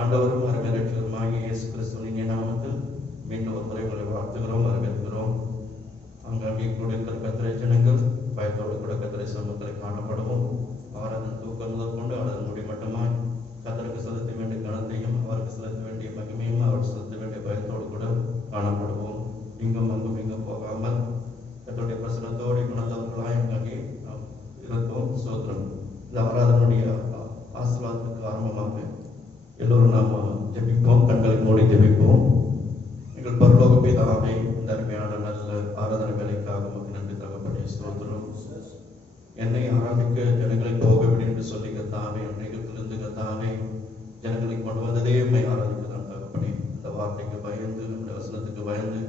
ஆண்டவரும் அருமையாகிய இயேசு கிறிஸ்துவின் நாமத்தில் மீண்டும் ஒரு முறை உங்களை வாழ்த்துகிறோம், வரவேற்கிறோம். அங்கே கூட இருக்கிற கத்திரை ஜனங்கள் பயத்தோடு கூட கத்திரை சமூகத்தில் காணப்படவும், ஆராதன் தூக்கம் முதல் கொண்டு ஆராதன் முடிமட்டமாய் கத்தருக்கு செலுத்த வேண்டிய கனத்தையும் அவருக்கு செலுத்த வேண்டிய மகிமையும் அவருக்கு செலுத்த வேண்டிய பயத்தோடு கூட காணப்படுவோம். இங்கும் அங்கும் இங்கும் போகாமல் கத்தருடைய பிரசனத்தோடு குணத்தவர்களாய் அங்கே இருப்போம். சோத்திரம். இந்த ஆராதனுடைய ஆசீர்வாதத்துக்கு ஆரம்பமாக எல்லோரும் நாம் ஜெபிப்போம். கண்களை மூடி ஜெபிப்போம். எங்கள் பரலோக பிதாவே, இந்த அருமையான நல்ல ஆராதனை வேலைக்காக உமக்கு நன்றி தகப்பனே. ஸ்தோத்திரம். என்னை ஆராதிக்க ஜனங்களை போக விடு என்று சொல்லி கத்தாவே, அன்றையத்திலிருந்து கத்தாவே ஜனங்களை கொண்டு வந்ததே உண்மை ஆராதிக்கதான் தகப்பனே. இந்த வார்த்தைக்கு பயந்து, நம்முடைய வசனத்துக்கு பயந்து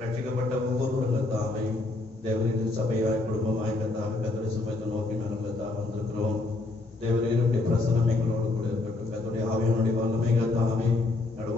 ரட்சிக்கப்பட்ட ஒவ்வொருவரும் கத்தாவே தேவரீர் சபையாய் குடும்பமாய் கத்தாவே கத்தரை சமயத்தை நோக்கி நாங்கள் கத்தாவே வந்திருக்கிறோம். தேவரீருடைய பிரசனம் எங்களோடு கூட இருக்கட்டும். கத்தருடைய ஆவியானுடைய வல்லமை கத்தாவே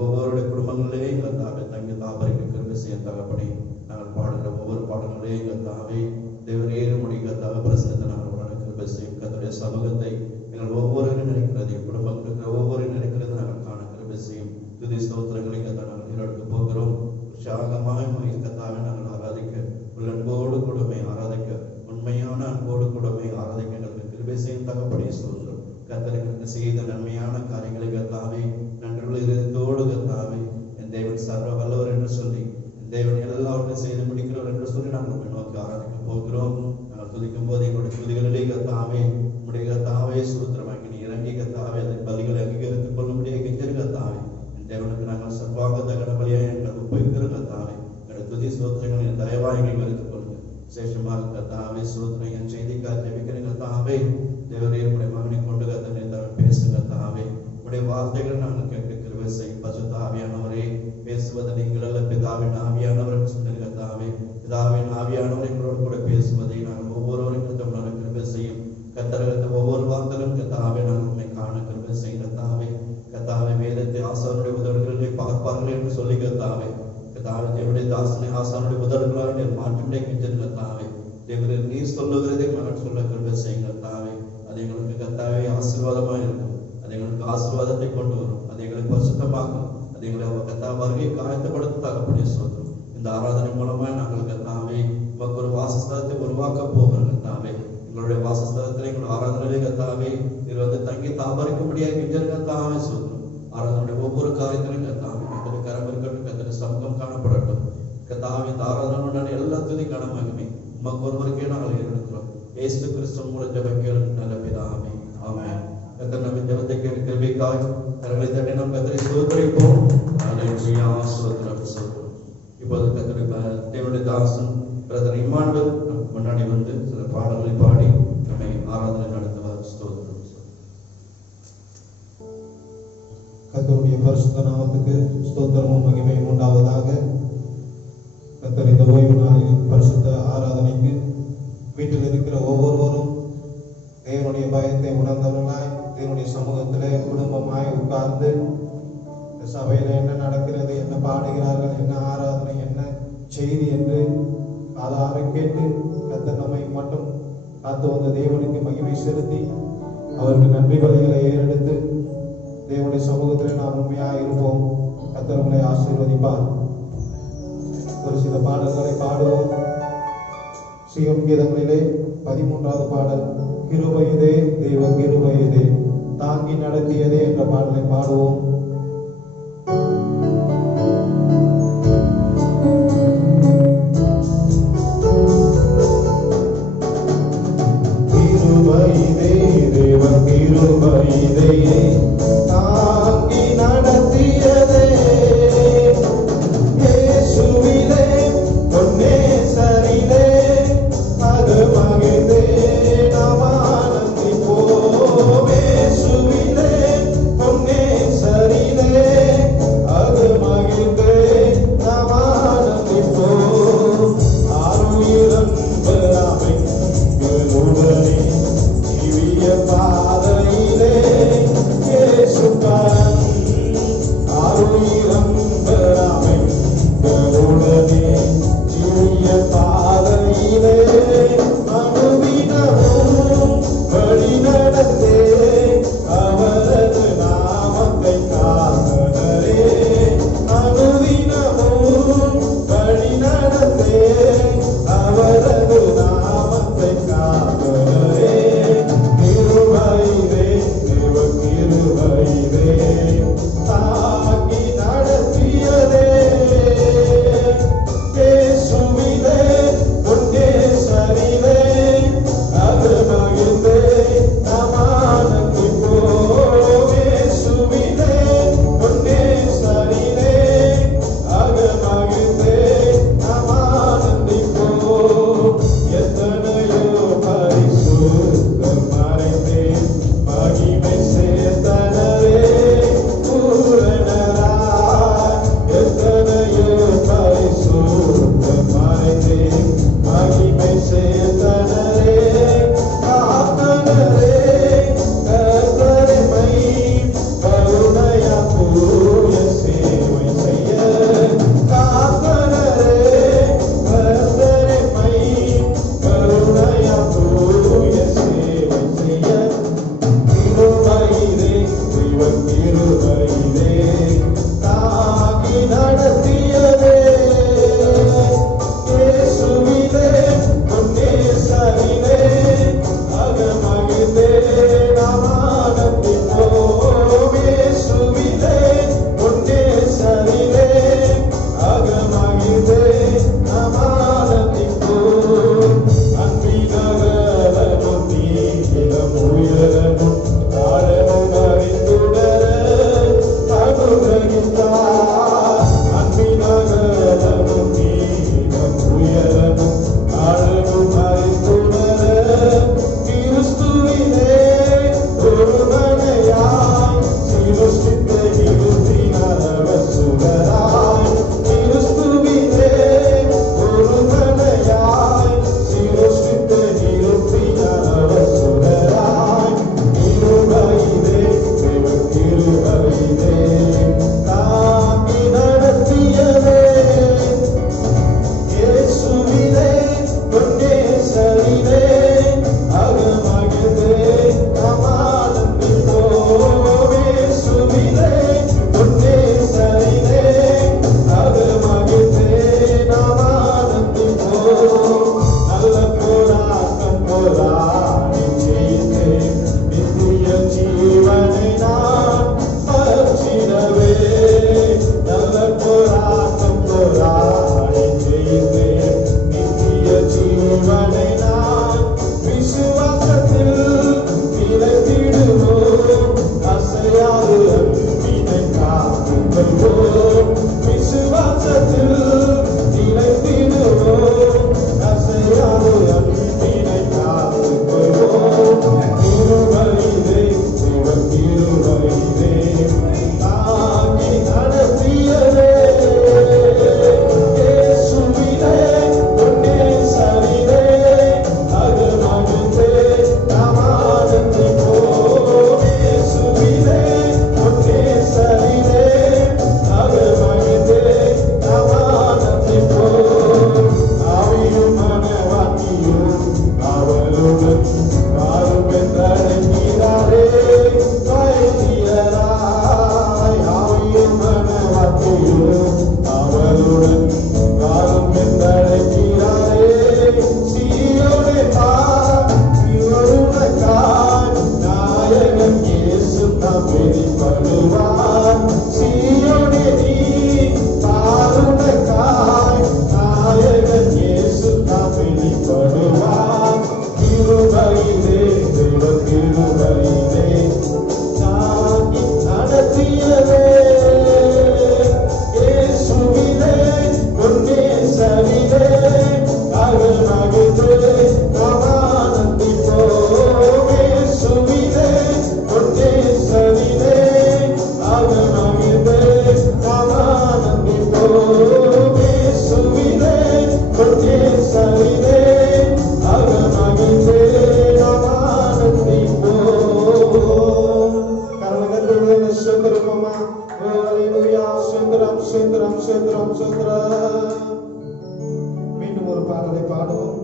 ஒவ்வொருடைய குடும்பங்களே கத்தாவே தங்கி தாபரிக்க கிருபை செய்ய தகப்பனே. நாங்கள் பாடுகிற ஒவ்வொரு பாடங்களே கத்தாவே தேவரீருடைய கத்தாவே பிரசனத்தை நாங்கள் உடனே கிருபை செய்யும். கத்தருடைய சமூகத்தை எங்கள் ஒவ்வொருவரும் நினைக்கிறது, குடும்பங்கள் இருக்கிற ஒவ்வொருவரும் நினைக்கிறது நாங்கள் காண கிருபை செய்யும். துதி ஸ்தோத்திரங்களை கத்தா நாங்கள் ஈரோடுக்கு போகிறோம். உற்சாகமாய் கத்தாவே நாங்கள் ஆராதிக்க, உள்ளன்போடு கூடமே ஆராதிக்க, உண்மையான அன்போடு கூடமே ஆராதிக்க எங்களுக்கு கிருபை செய்யும் தகப்பனே. சொல்கிறோம் கத்தருக்கு செய்த நன்மையான காரியங்களை கத்தாவே நன்றுள்ள இதயத்தோடு கத்தாவே என் தேவன் சர்வ வல்லவர் என்று சொல்லி, என் தேவன் எல்லாவற்றையும் செய்து முடிக்கிறவர் என்று சொல்லி நாங்கள் உண்மை நோக்கி ஆராதிக்க போகிறோம். நாங்கள் துதிக்கும் போது எங்களுடைய துதிகளிலே கத்தாவே உடைய கத்தாவே சூத்திரமாக்கி நீ இறங்கி கத்தாவே அதை பலிகளை அங்கீகரித்துக் கொள்ளும்படியே கெஞ்சரு கத்தாவே என் தேவனுக்கு நாங்கள் சர்வாங்க தகன பலியாக எங்கள் ஒப்புவிக்கிறோம் கத்தாவே. எங்களுடைய துதி சோத்திரங்களை என் தயவாக அங்கீகரித்துக் கொள்ளுங்க. விசேஷமாக கத்தாவே சோத்திரம் என் செய்திக்காக ஜெபிக்கிறேன் கத்தாவே. தேவரே உடைய மகனை கொண்டு கத்தனை தவிர பேசுங்க தாவே. உடைய வார்த்தைகள் நாங்கள் கேட்க கிருபை செய்யும். பசுத்த ஆவியானவரே பேசுவது நீங்கள் அல்ல, பிதாவின் ஆவியானவர் என்று சொன்னீங்க தாவே. பிதாவின் ஆவியானவர் எங்களோடு கூட பேசுவதை நாங்கள் ஒவ்வொருவரும் கத்தவனால கிருபை செய்யும். கத்தரகத்தை ஒவ்வொரு வார்த்தைகளும் கத்தாவே நாங்கள் உண்மை காண கிருபை செய்யும் தாவே. கத்தாவே வேதத்தை ஆசானுடைய உதடுகளிலே பார்ப்பார்கள் என்று சொல்லி கத்தாவே கத்தாவே தேவனுடைய தாசனை ஆசானுடைய உதடுகளாக மாற்றமுடைய கிஞ்சன் கத்தாவே தேவரே நீர் சொல்லுகிறதை மகன் சொல்ல கிருபை செய்யுங்க தாவே. அது எங்களுக்கு கத்தாவே ஆசீர்வாதமாக இருக்கும். அது எங்களுக்கு ஆசீர்வாதத்தை கொண்டு வரும். அது எங்களுக்கு பரிசுத்தமாக்கும். அது எங்களை கத்தா வருகை காயத்தப்படுத்த தகப்பனே சொல்றோம். இந்த ஆராதனை மூலமாக நாங்கள் கத்தாவே உமக்கு ஒரு வாசஸ்தலத்தை உருவாக்க போகிறோம் கத்தாவே. எங்களுடைய வாசஸ்தலத்தில் எங்கள் ஆராதனையிலே கத்தாவே இது வந்து தங்கி தாபரிக்கும்படியாக கிஞ்சர் கத்தாவே சொல்றோம். ஆராதனுடைய ஒவ்வொரு காரியத்திலும் கத்தாவே கத்தனை கரம் இருக்கட்டும், கத்தனை சமூகம் காணப்படட்டும் கத்தாவே. இந்த ஆராதனை எல்லாத்தையும் காணமாகுமே உமக்கு ஒருவருக்கே நாங்கள் ஏற்படுத்துகிறோம். இயேசு கிறிஸ்து மூலம் ஜெபங்கள் நல்ல பிதாவே, ஆமென். கர்த்தர் நம்ம ஜெபத்தை கேட்டு கிருபைக்காய் கரங்களை தட்டி நாம் கர்த்தரை ஸ்தோத்திரிப்போம். ஹல்லேலூயா, ஸ்தோத்திரம் சொல்வோம். இப்போது கர்த்தருடைய தேவனுடைய தாசன் பிரதர் இம்மானுவேல் முன்னாடி வந்து சில பாடல்களை பாடி நம்மை ஆராதனை நடத்துவார். ஸ்தோத்திரம். கர்த்தருடைய பரிசுத்த நாமத்துக்கு ஸ்தோத்திரமும் மகிமையும் உண்டாவதாக. கர்த்தர் இந்த ஓய்வு நாளில் பரிசுத்த ஆராதனைக்கு வீட்டில் இருக்கிற ஒவ்வொருவரும் தேவனுடைய பயத்தை உணர்ந்தவர்களாய் தேவனுடைய சமூகத்திலே குடும்பமாய் உட்கார்ந்து சபையில் என்ன நடக்கிறது, என்ன பாடுகிறார்கள், என்ன ஆராதனை, என்ன செய்தி என்று காதார கேட்டு கர்த்தர் நம்மை மட்டும் காத்து வந்த தேவனுக்கு மகிமை செலுத்தி அவருக்கு நன்றி பலிகளை ஏறெடுத்து தேவனுடைய சமூகத்திலே நாம் உண்மையாக இருப்போம். கர்த்தர் உங்களை ஆசீர்வதிப்பார். ஒரு சில பாடல்களை பாடுவோம். சீயோன் கீதங்களிலே 13வது பாடல் கிருபையுதே தேவ கிருபையுதே தாங்கி நடத்தியதே என்ற பாடலை பாடுவோம். கிருபையுதே தேவ கிருபையுதே தாங்கி நடத்தியதே இயேசுவிலே பொன்னே சரிலே அகமகிழ்ந்தே நாம் ஆனந்திப்போம். இயேசுவிலே பொன்னே சரி சுந்தரமா ஹalleluya சுந்தரம் சுந்தரம் சுந்தரம் சுந்தரம். மீண்டும் ஒரு பாடலை பாடுவோம்.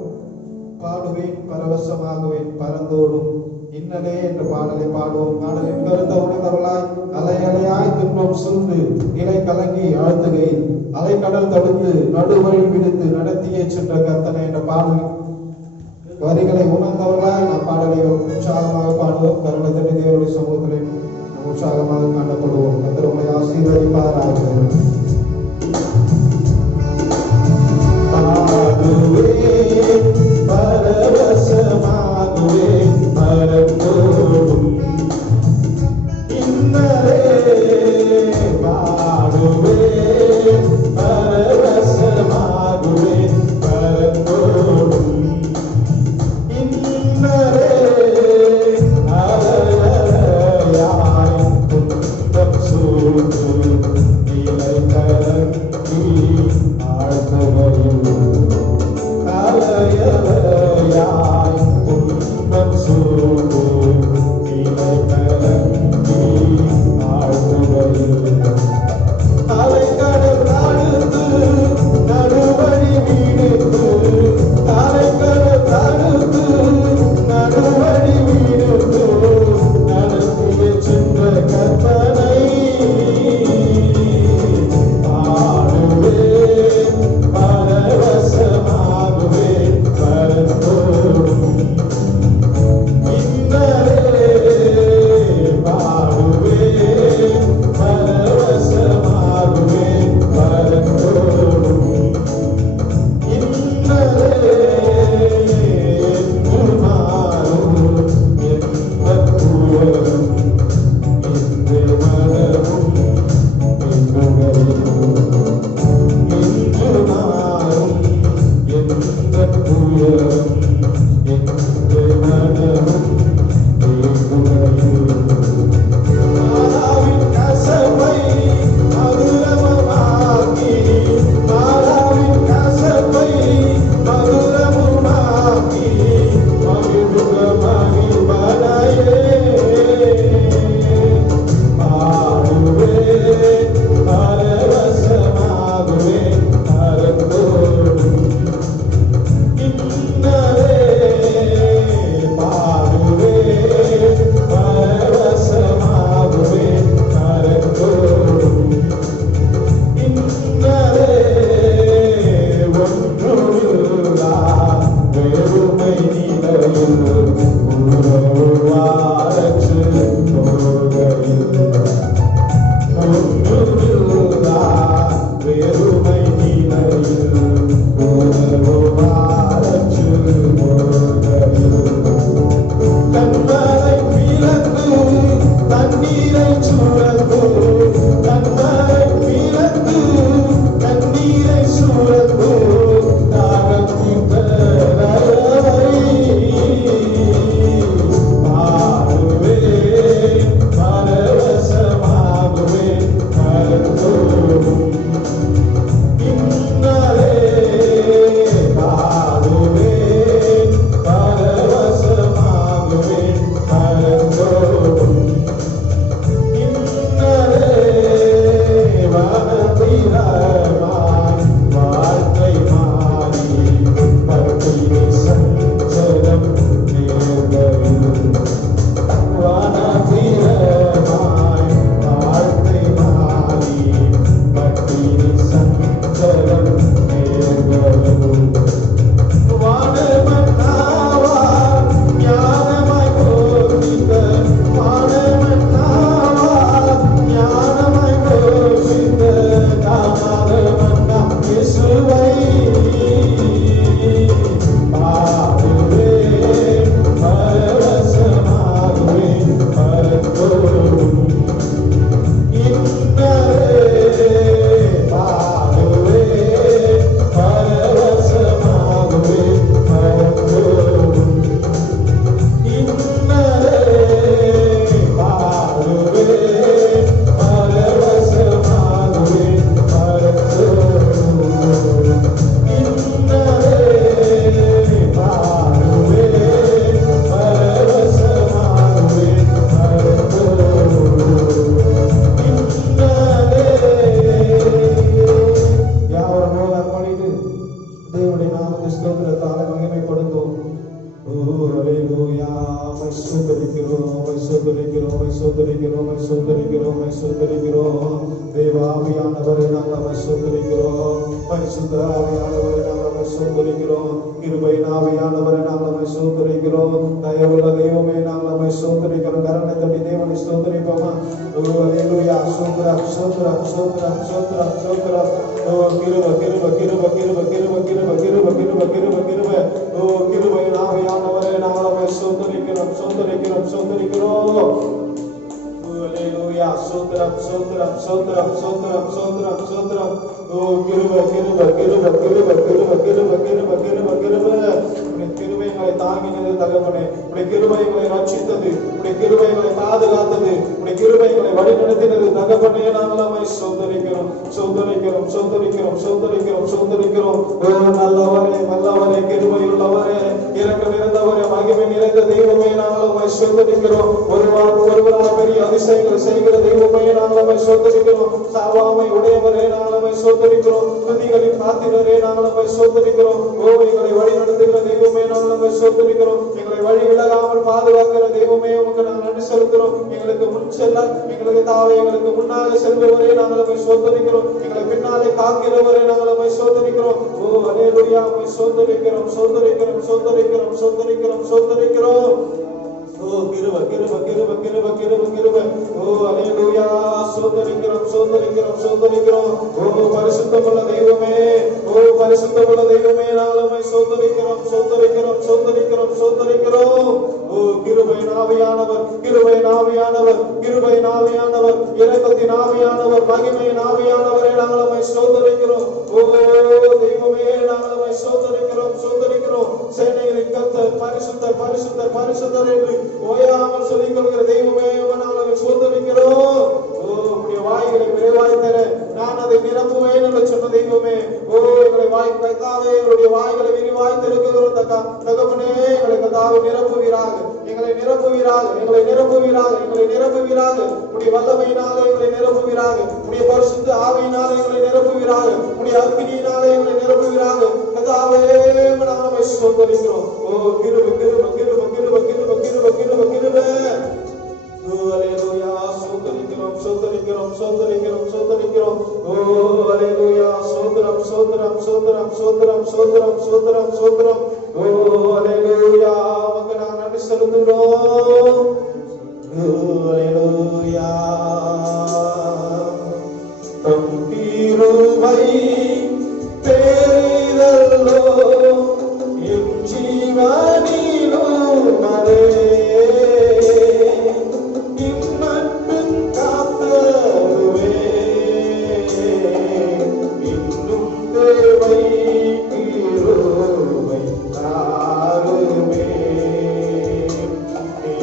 பாடுவேன் பரவசமாகுவேன் பரந்தோடும் இன்னலே என்ற பாடலை பாடுவோம். பாடலின் கருத்த உணர்ந்தவர்களாய் அலை அலையாய் துன்பம் சூழ்ந்து நிலை கலங்கி ஆழ்த்துகையில் அலை கடல் தடுத்து நடுவழி விடுத்து நடத்தியே சென்ற கர்த்தனை என்ற பாடல் வரிகளை உணர்ந்தவர்களாய் நாம் பாடலை உற்சாகமாக பாடுவோம். கருணை தட்டி தேவனுடைய சமூகத்திலே உற்சாகமாக காணப்படுவோம். கர்த்தர் உங்களை ஆசீர்வதிப்பாராக. பரவசமாகுவேன் பரந்தோடும் இன்னலே பாடுவேன் பரவசமாகுவேன் பரந்தோடும் இன்னலே அலையாய் துன்பம் சூழ்ந்து நிலை கலங்கி ஆழ்த்துகையில் அலையாய் துன்பம் சூழ்ந்து நிலை கலங்கி ஆழ்த்துகையில் அலைக்கடல் தடுத்து நடுவழி விடுத்து அலைக்கடல் தடுத்து நடுவழி விடுத்து நடத்திய சென்ற கர்த்தனை பாடுவேன் பரவசமாகுவேன் பரந்தோடும் இன்னலே பாடுவேன் பரவசமாகுவேன் பரந்தோடும் இன்னலே என்று மாறும் எந்த துயரம் இன்று மனமும் எங்குகையில் இன்று மாறும் எந்த துயரம் இன்று மனமும் எங்குகையில் மாறாவின் கசப்பை மதுரமாக்கி மாறாவின் கசப்பை மதுரமாக்கி மகிழ்வுக மகிழ்வனையே பாடுவேன் பரவசமாகுவேன் பரந்தோடும் இன்னலே பாடுவேன் பரவசமாகுவேன் பரந்தோடும் இன்னலே ஒன்றுமில்லா வெறுமை நிலையில் உறவாரற்று போகையில் ஒன்றுமில்லா வெறுமை நிலையில் உறவாரற்று போகையில் கண்மலை பிளந்து தண்ணீரை சுரந்து கண்மலை பிளந்து தண்ணீரை சுரந்து தாகத்தின் பெறவை பாடுவேன் பரவசமாகுவேன் பரந்தோடும் உம்மை ஸ்தோத்திரிக்கிறோம். தேவாவியானவரை நாங்கள் உம்மை ஸ்தோத்திரிக்கிறோம். பரிசுத்த ஆவியானவரை நாங்கள் உம்மை ஸ்தோத்திரிக்கிறோம். கிருபையின் ஆவியானவரை நாங்கள் உம்மை ஸ்தோத்திரிக்கிறோம். தயவுள்ள தெய்வமே நாங்கள் உம்மை ஸ்தோத்திரிக்கிறோம். கரங்களை தட்டி தேவனை ஸ்தோத்திரிப்போமா? ஹல்லேலூயா. ஸ்தோத்திரம் ஸ்தோத்திரம் ஸ்தோத்திரம் ஸ்தோத்திரம் ஸ்தோத்திரம். ஓ கிருபை கிருபை கிருபை கிருபை கிருபை கிருபை கிருபை கிருபை கிருபை கிருபை. ஓ கிருபையின் ஆவியானவரை நாங்கள் உம்மை ஸ்தோத்திரிக்கிறோம் ஸ்தோத்திரிக்கிறோம் ஸ்தோத்திரிக்கிறோம். ஹல்லேலூயா. ஸ்தோத்திரம் ஸ்தோத்திரம் ஸ்தோத்திரம் ஸ்தோத்திரம் ஸ்தோத்திரம் ஸ்தோத்திரம். ஓ கிருபை கிருபை கிருபை கிருபை கிருபை கிருபை கிருபை கிருபை கிருபை. உம்முடைய கிருபை எங்களை தாங்கினது தகப்பனே. உம்முடைய கிருபை எங்களை ரட்சித்தது. உம்முடைய கிருபை எங்களை பாதுகாத்தது. உம்முடைய கிருபை எங்களை வழிநடத்தினது தகப்பனே. நாங்கள் உம்மை ஸ்தோத்திரிக்கிறோம் ஸ்தோத்திரிக்கிறோம் ஸ்தோத்திரிக்கிறோம் ஸ்தோத்திரிக்கிறோம் ஸ்தோத்திரிக்கிறோம். ஓ நல்லவரே வல்லவரே கிருபையுள்ளவரே இரக்கம் நிறைந்தவரே மகிமை நிறைந்த தெய்வமே நாங்கள் உம்மை ஸ்தோத்திரிக்கிறோம். ஒருவரால் பெரிய அதிசயங்களை செய்கிற தெய்வமே நாங்கள் உம்மை ஸ்தோத்திரிக்கிறோம். சாவாமை உடையவரே நாங்கள் உம்மை ஸ்தோத்திரிக்கிறோம். துதிகளின் பாத்திரரே நாங்கள் உம்மை ஸ்தோத்திரிக்கிறோம். ஓ எங்களை வழி நடத்துகிற தெய்வமே நாங்கள் உம்மை ஸ்தோத்திரிக்கிறோம். எங்களை வழி விலகாமல் பாதுகாக்கிற தெய்வமே உமக்கு நாங்கள் நன்றி செலுத்துகிறோம். எங்களுக்கு முன் செல்ல எங்களுக்கு தாவே எங்களுக்கு முன்னாலே செல்பவரே நாங்கள் உம்மை ஸ்தோத்திரிக்கிறோம். எங்களை பின்னாலே காக்கிறவரே நாங்கள் உம்மை ஸ்தோத்திரிக்கிறோம். ஓ ஹல்லேலூயா. உம்மை ஸ்தோத்திரிக்கிறோம் ஸ்தோத்திரிக்கிறோம் ஸ்தோத்திரிக்கிறோம் ஸ்தோத்திரிக்கிறோம் ஸ்தோத்திரிக்கிறோம். ஓ கிருபை கிருபை கிருபை கிருபை கிருபை கிருபை. ஓ ஹல்லேலூயா. ஸ்தோத்திரிக்கிறோம் ஸ்தோத்திரிக்கிறோம் ஸ்தோத்திரிக்கிறோம். ஓ பரிசுத்தமுள்ள தெய்வமே ஓ பரிசுத்தமுள்ள தெய்வமே நாங்கள் உம்மை ஸ்தோத்திரிக்கிறோம் ஸ்தோத்திரிக்கிறோம் ஸ்தோத்திரிக்கிறோம் ஸ்தோத்திரிக்கிறோம். ஓ கிருபையின் ஆவியானவர் கிருபையின் ஆவியானவர் கிருபையின் ஆவியானவர் இரக்கத்தின் ஆவியானவர் மகிமையின் ஆவியானவரே நாங்கள் உம்மை ஸ்தோத்திரிக்கிறோம். ஓ தெய்வமே நாங்கள் உம்மை ஸ்தோத்திரிக்கிறோம் ஸ்தோத்திரிக்கிறோம். சேனைகளின் கர்த்தர் பரிசுத்தர் பரிசுத்தர் பரிசுத்தர் என்று ஓயாமல் சொல்லிக் கொள்கிற தெய்வமே நாங்கள் ஸ்தோத்திரிக்கிறோம். ஓ உம்முடைய வாய்களை விரைவாய் தர நான் அதை நிரப்புவேன் என்று சொன்ன தெய்வமே. ஓ எங்களை வாய் கத்தாவே எங்களுடைய வாய்களை விரிவாய் திறக்குகிறோம் தகப்பனே. எங்களை கத்தாவே நிரப்புவீராக எங்களை நிரப்புவீராக எங்களை நிரப்புவீராக எங்களை நிரப்புவீராக. உடைய வல்லமையினாலே எங்களை நிரப்புவீராக. உடைய பரிசுத்த ஆவியினாலே எங்களை நிரப்புவீராக. உடைய அக்கினியினாலே எங்களை நிரப்புவீராக. கத்தாவே நாங்கள் உம்மை ஸ்தோத்திரிக்கிறோம். ஓ கிருபை கிருபை கிருபை கிருபை கிருபை கிருபை கிருபை கிருபை. ஹல்லேலூயா. ஸ்தோத்திரிக்கிறோம் ஸ்தோத்திரிக்கிறோம் ஸ்தோத்திரிக்கிறோம் ஸ்தோத்திரிக்கிறோம். ஓ ஹல்லேலூயா. ஸ்தோத்திரம் ஸ்தோத்திரம் ஸ்தோத்திரம் ஸ்தோத்திரம் ஸ்தோத்திரம் ஸ்தோத்திரம் ஸ்தோத்திரம். ஓ ஹல்லேலூயா. உமக்கு நாங்கள் நன்றி செலுத்துகிறோம். ஹல்லேலூயா. தம் கிருபை பெரிதல்லோ என் ஜீவனிலும் மரே இம்மட்டும் காத்தருவே இன்னும் தேவை கிருபை தாருமே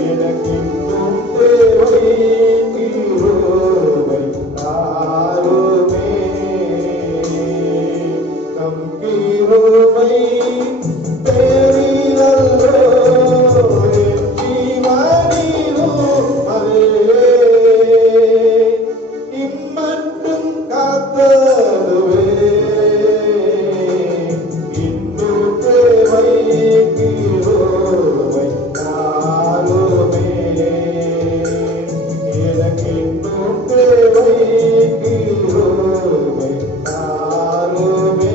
எனக்கின்னும் தேவை கிருபை தாருமே. தம் கிருபை பெரிதல்லோ என் ஜீவனிலும் மரே இம்மட்டும் காத்தருவே இன்னும் தேவை கிருபை தாருமே எனக்கின்னும் தேவை கிருபை தாருமே.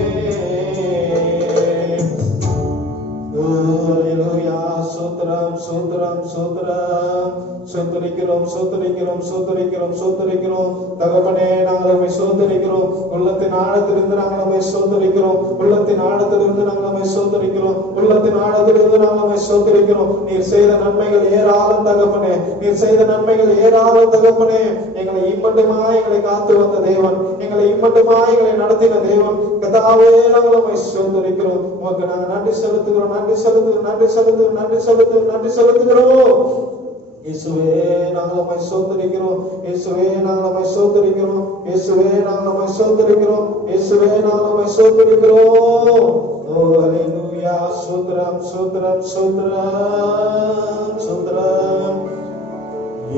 ஹல்லேலூயா. ஸ்தோத்திரம் ஸ்தோத்திரம் ஸ்தோத்திரம். ஸ்தோத்திரிக்கிறோம் ஸ்தோத்திரிக்கிறோம் ஸ்தோத்திரிக்கிறோம் ஸ்தோத்திரிக்கிறோம். தகப்பனே நாங்கள் உம்மை ஸ்தோத்திரிக்கிறோம். உள்ளத்தின் ஆழத்திலிருந்து நாங்கள் உம்மை ஸ்தோத்திரிக்கிறோம். உள்ளத்தின் ஆழத்திலிருந்து நாங்கள் உம்மை ஸ்தோத்திரிக்கிறோம். உள்ளத்தின் ஆழத்திலிருந்து நாங்கள் உம்மை ஸ்தோத்திரிக்கிறோம். நீர் செய்த நன்மைகள் ஏராளம் தகப்பனே. நீர் செய்த நன்மைகள் ஏராளம் தகப்பனே. எங்களை இம்மட்டுமா எங்களை காத்து வந்த தேவன். எங்களை இம்மட்டுமா எங்களை நடத்தின தேவன். கர்த்தாவே நாங்கள் உம்மை ஸ்தோத்திரிக்கிறோம். உமக்கு நாங்கள் நன்றி செலுத்துகிறோம் நன்றி செலுத்துகிறோம் நன்றி செலுத்துகிறோம் நன்றி செலுத்துகிறோம் நன்றி செலுத்துகிறோம். இயேசுவே நாங்கள் உம்மை ஸ்தோத்திரிக்கிறோம். இயேசுவே நாங்கள் உம்மை ஸ்தோத்திரிக்கிறோம். இயேசுவே நாங்கள் உம்மை ஸ்தோத்திரிக்கிறோம். இயேசுவே நாங்கள் உம்மை ஸ்தோத்திரிக்கிறோம். ஓ ஹல்லேலூயா. ஸ்தோத்திரம் ஸ்தோத்திரம் ஸ்தோத்திரம் ஸ்தோத்திரம்.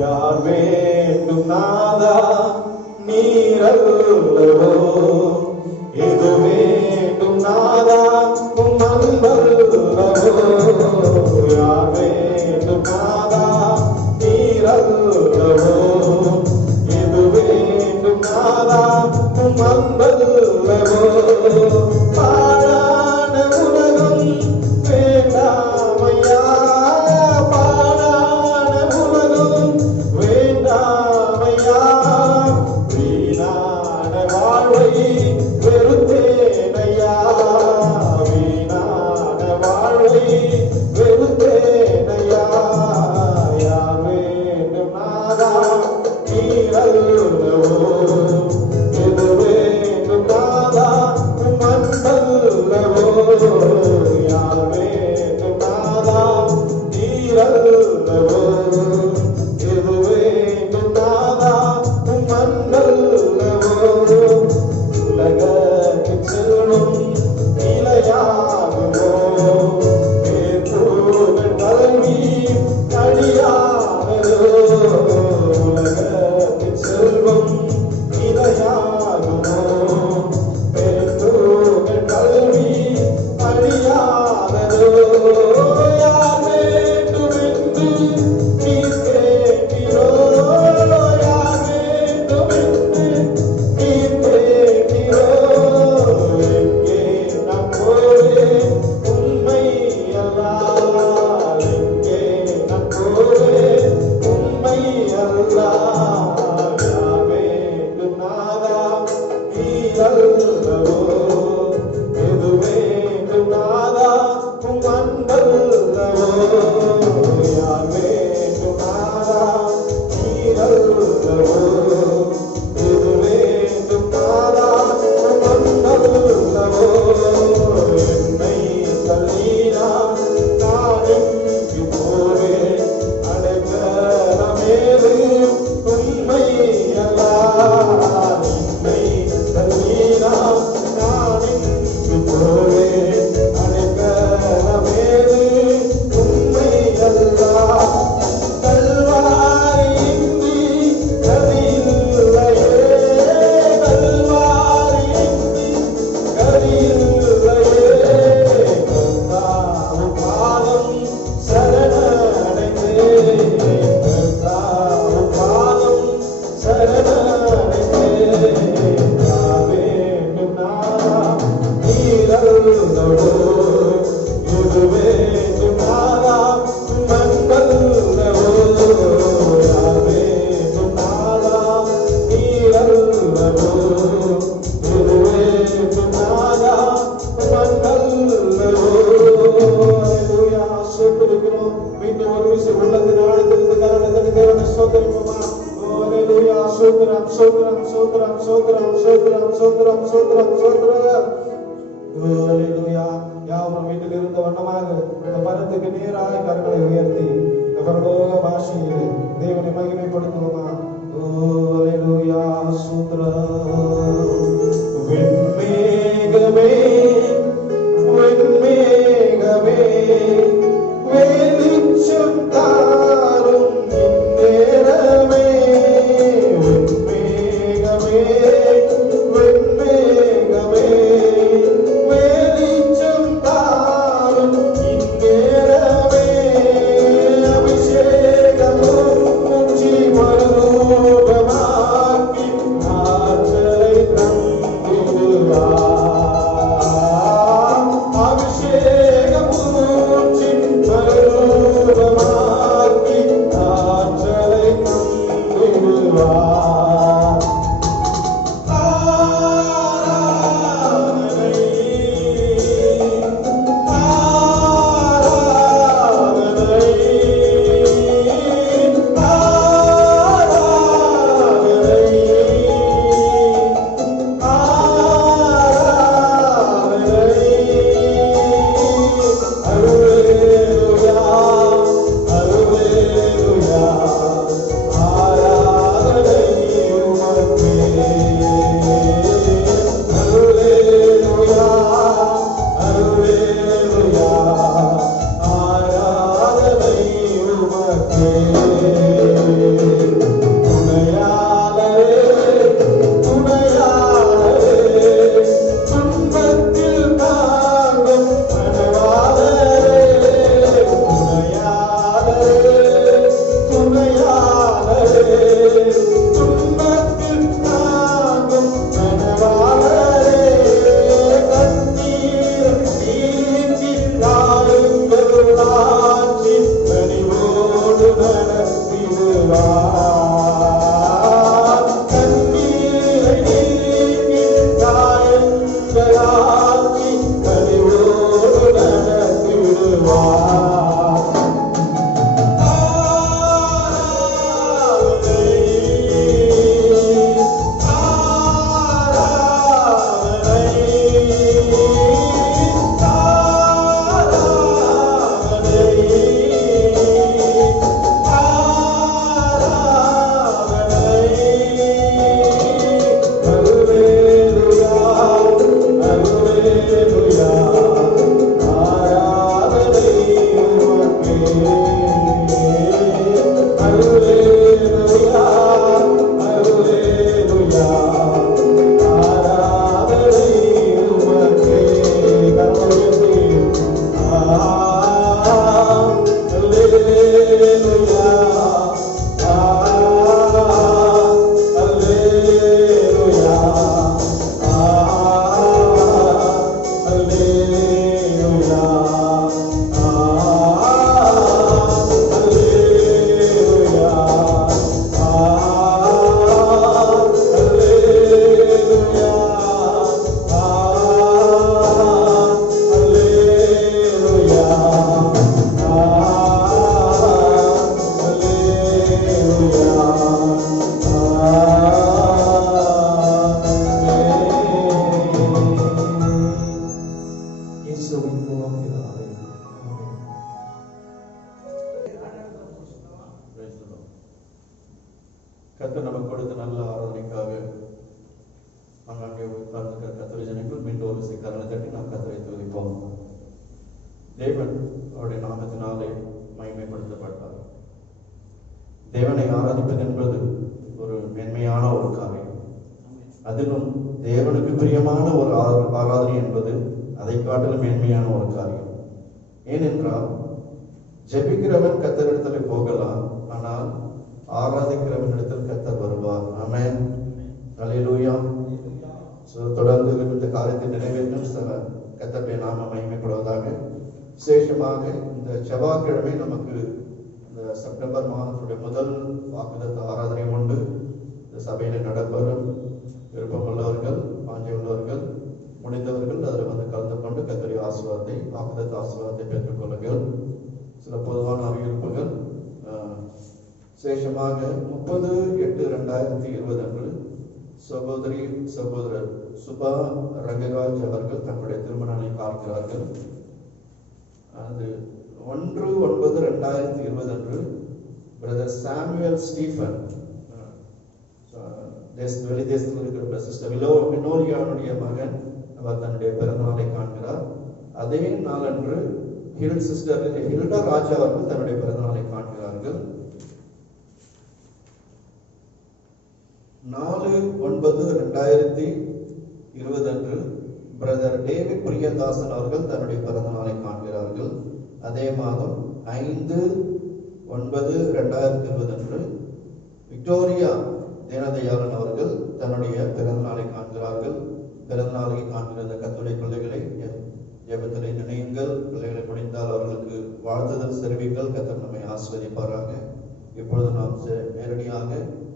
யார் வேண்டும் நாதா நீரல்லவோ எது வேண்டும் நாதா உம் அன்பல்லவோ. யார் வேண்டும் நாதா நீரல்லவோ எது அபிஷேகமும் ஊற்றி வருவோம். நடப்பது என்பது ஒரு மேன்மையான ஒரு காரியம். அதிலும் தேவனுக்கு பிரியமான ஒரு ஆராதனை என்பது அதை காட்டிலும் மேன்மையான ஒரு காரியம். ஏனென்றால் ஜெபிக்கிறவன் கர்த்தரிடத்தில் போகலாம், ஆனால் ஆராதிக்கிறவனிடத்தில் கர்த்தர் வருவார். ஆமென், அல்லேலூயா. தொடர்ந்து இந்த காரியத்தை நிறைவேற்றும் கர்த்தருடைய நாம மகிமைப்படுவதாக. விசேஷமாக இந்த செவ்வாய்க்கிழமை நமக்கு இந்த செப்டம்பர் மாதத்துடைய முதல் வாக்குத்தத்த ஆராதனை உண்டு. இந்த சபையில் நடைபெறும். விருப்பமுள்ளவர்கள், வாஞ்சை உள்ளவர்கள், முடிந்தவர்கள் அதில் வந்து கலந்து கொண்டு கர்த்தருடைய ஆசீர்வாதத்தை, வாக்குத்தத்த ஆசீர்வாதத்தை பெற்றுக் கொள்ளுங்கள். சில பொதுவான அறிவிப்புகள். விசேஷமாக 30/8/2020 அன்று சகோதரர் சுபா ரங்கராஜ் அவர்கள் தங்களுடைய திருமண நாளை காண்கிறார்கள். அது 1/9/2020 அன்று பிரதர் சாமுவேல் ஸ்டீஃபன், வெளி தேசத்தில் இருக்கிற சிஸ்டர் வினோலியானுடைய மகன், அவர் தன்னுடைய பிறந்த நாளை காண்கிறார். அதே நாளன்று சிஸ்டர் ஹில்டா ராஜா அவர்கள் தன்னுடைய பிறந்த நாளை காண்கிறார்கள். 4/9/2020 அன்று பிரதர் டேவிட் பிரியதாசன் அவர்கள் தன்னுடைய பிறந்த நாளை காண்கிறார்கள். அதே மாதம் 5/9/2020 அன்று விக்டோரியா தேனதயாளன் அவர்கள் தன்னுடைய பிறந்த நாளை காண்கிறார்கள். பிறந்த நாளை காண்கிற கர்த்தருடைய பிள்ளைகளை ஜெபத்திலே நினையுங்கள். பிள்ளைகளை முடிந்தால் அவர்களுக்கு வாழ்த்துதல் தெரிவிங்கள். கர்த்தர் நம்மை ஆசீர்வதிப்பாராக. இப்பொழுது நாம் நேரடியாக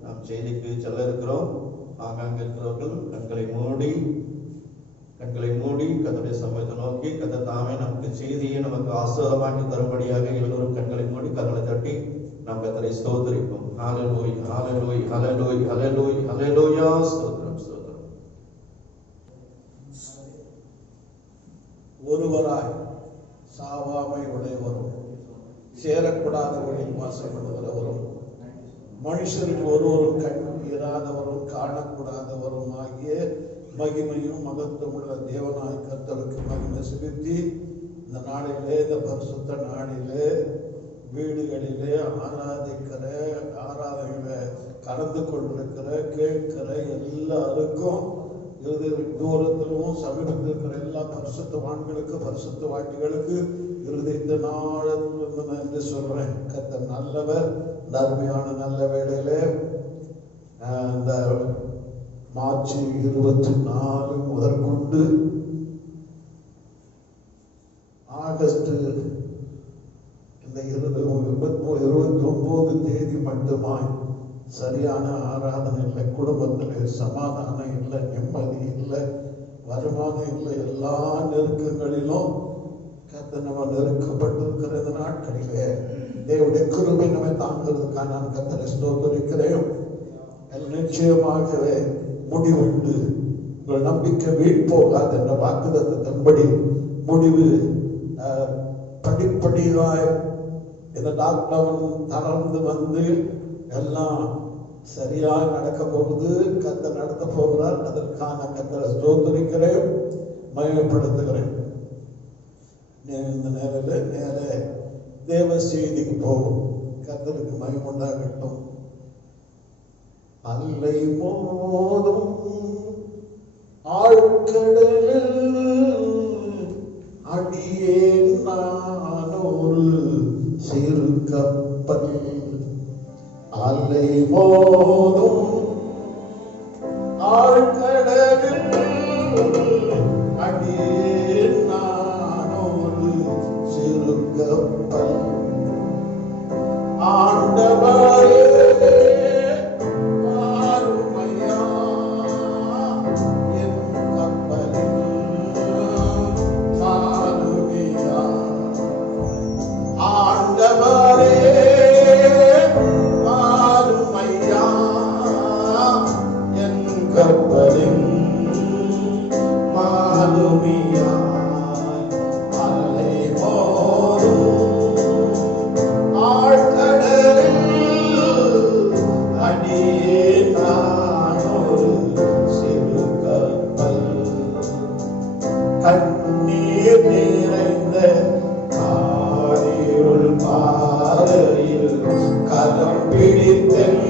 நாம் செய்திக்கு செல்ல இருக்கிறோம். ஆங்காங்க இருக்கிறவர்கள் கண்களை மூடி கர்த்தருடைய சமூகத்தை நோக்கி கர்த்தர் தாமே நமக்கு செய்தியை நமக்கு ஆசீர்வாதமாக்கி தரும்படியாக எல்லோரும் கண்களை மூடி கண்களை தட்டி நாம் கர்த்தரை ஸ்தோத்திரிப்போம். ஹல்லேலூயா, ஹல்லேலூயா, ஹல்லேலூயா, ஹல்லேலூயா, ஹல்லேலூயா. ஸ்தோத்திரம், ஸ்தோத்திரம். ஒருவராய் சாவாமை உடையவரும் சேரக்கூடாத வழியில் வாசப்படுகிறவரும் மனுஷருக்கு ஒருவரும் கண் இராதவரும் காணக்கூடாதவரும் ஆகிய மகிமையும் மகத்துவமுள்ள தேவனாய் கர்த்தருக்கு மகிமை செலுத்தி இந்த நாளிலே, இந்த பரிசுத்த நாளிலே வீடுகளிலே ஆராதனையில கலந்து கொண்டிருக்கிற கேட்கிற எல்லாருக்கும், தூரத்திலும் சமீபத்தில் இருக்கிற எல்லா பரிசுத்தவான்களுக்கு, பரிசுத்த வாக்கிகளுக்கு இந்த நாளிலிருந்து நான் என்று சொல்றேன். கர்த்தர் நல்லவர். இந்த அருமையான நல்ல வேளையிலே இந்த மார்ச் 24 முதற்கொண்டு ஆகஸ்ட் இந்த 29 தேதி மட்டுமாய் சரியான ஆராதனை இல்லை, குடும்பத்தில் சமாதானம் இல்லை, நிம்மதி இல்லை, வருமானம் இல்லை, எல்லா நெருக்கங்களிலும் நம்ம நெருக்கப்பட்டிருக்கிற இந்த நாட்களிலே தேவனுடைய கிருபை நம்மை தாங்கிறதுக்காக நான் கர்த்தரை ஸ்தோத்திரிக்கிறேன். நிச்சயமாகவே முடிவுண்டு. உங்கள் நம்பிக்கை வீண் போகாது என்ற வாக்குத்தத்தத்தின்படி முடிவு படிப்படியாய் இந்த லாக்டவுன் தளர்ந்து வந்து எல்லாம் சரியாக நடக்க போகுது. கர்த்தர் நடத்த போகிறார். அதற்கான கர்த்தரை ஸ்தோத்திரிக்கிறேன், மகிமைப்படுத்துகிறேன். இந்த நேரில் நேர தேவ செய்திக்கு போகும். கர்த்தருக்கு மகிமை உண்டாகட்டும். அல்லை மோதும் ஆழ்கடலில் அடியேன் நானொரு சிறு கப்பல். அல்லை மோதும் ஆழ்கடலில் அடியேன் நானொரு சிறு கப்பல். ஆண்டவரே கரம் பிடித்தென்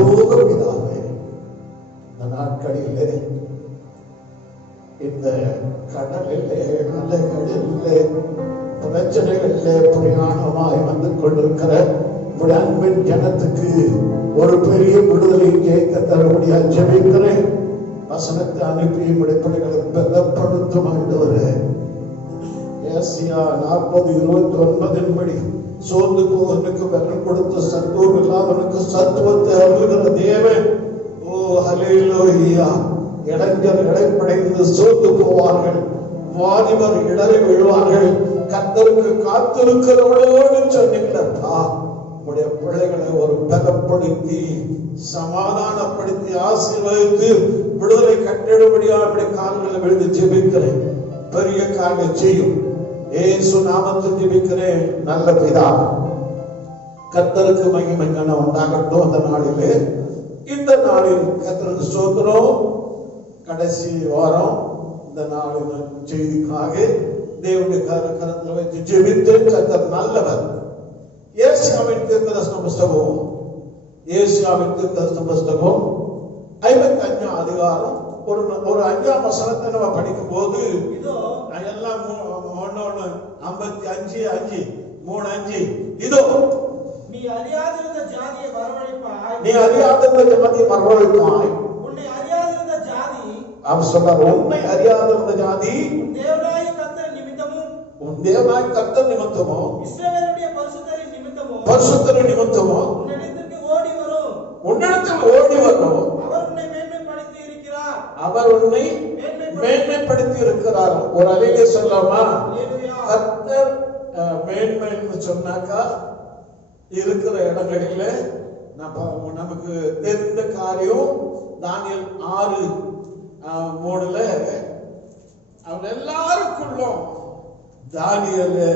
பரலோக பிதாவே, இந்த நாட்களிலே இந்த கடலிலே அலைகளிலே பிரச்சனைகளிலே பிரயாணமாய் வந்து கொண்டிருக்கிற உடைய அன்பின் ஜனத்துக்கு ஒரு பெரிய விடுதலை கேட்க தரும்படியா ஜெபிக்கிறேன். வசனத்தை அனுப்பி பிள்ளைகளை பலப்படுத்தும் ஆண்டவரே. ஏசாயா 40:29 படி சோர்ந்து போவனுக்கு பலன் கொடுத்து சத்துவம் இல்லாதவனுக்கு சத்துவத்தை அருளுகிற தேவன். ஓ ஹல்லேலூயா. இளைஞர் இடைப்படைந்து சோர்ந்து போவார்கள், வாலிபர் இடறி விழுவார்கள். கர்த்தருக்கு காத்திருக்கிறவளோடு சொன்னீங்களப்பா. உடைய பிள்ளைகளை ஒரு பலப்படுத்தி சமாதானப்படுத்தி ஆசீர்வதித்து விடுதலை கட்டிடும்படியா அப்படி கால்களை விழுந்து ஜெபிக்கிறேன். பெரிய காரியம் செய்யும் இயேசு நாமத்தில் ஜெபிக்கிறேன் நல்ல பிதா. கர்த்தருக்கு மகிமை கனம் உண்டாகட்டும். அந்த நாளிலே இந்த நாளில் கர்த்தருக்கு ஸ்தோத்திரம். கடைசி வாரம் இந்த நாளின் செய்திக்காக தேவனுடைய கரத்தில் வைத்து ஜெபித்து கர்த்தர் நல்லவர். ஏசாயாவின் தீர்க்கதரிசன புஸ்தகம் 55 அதிகாரம் ஒரு 5ஆம் வசனத்தை நம்ம படிக்கும் போது எல்லாம் 55:3 இதோ நீ அறியாதிருந்த ஜாதியை வரவழைப்பாய், உன்னை அறியாதிருந்த ஜாதி, அவர் சொல்றார், உன்னை அறியாதிருந்த ஜாதி உன் தேவனாய கர்த்தர் நிமித்தமும், உன் தேவனாய கர்த்தர் நிமித்தமும், இஸ்ரவேலுடைய பரிசுத்தரின் நிமித்தமும் உன்னிடத்திற்கு ஓடி வரும். அவர் உன்னை மேன்மைப்படுத்தி இருக்கிறார். ஒரு அலையிலே சொல்லாமா? கர்த்தர் மேன்மைன்னு சொன்னாக்கா இருக்கிற இடங்களில நமக்கு தெரிந்த காரியம் தானியேல் 6:3 அவர் எல்லாருக்குள்ளும் தானியேலை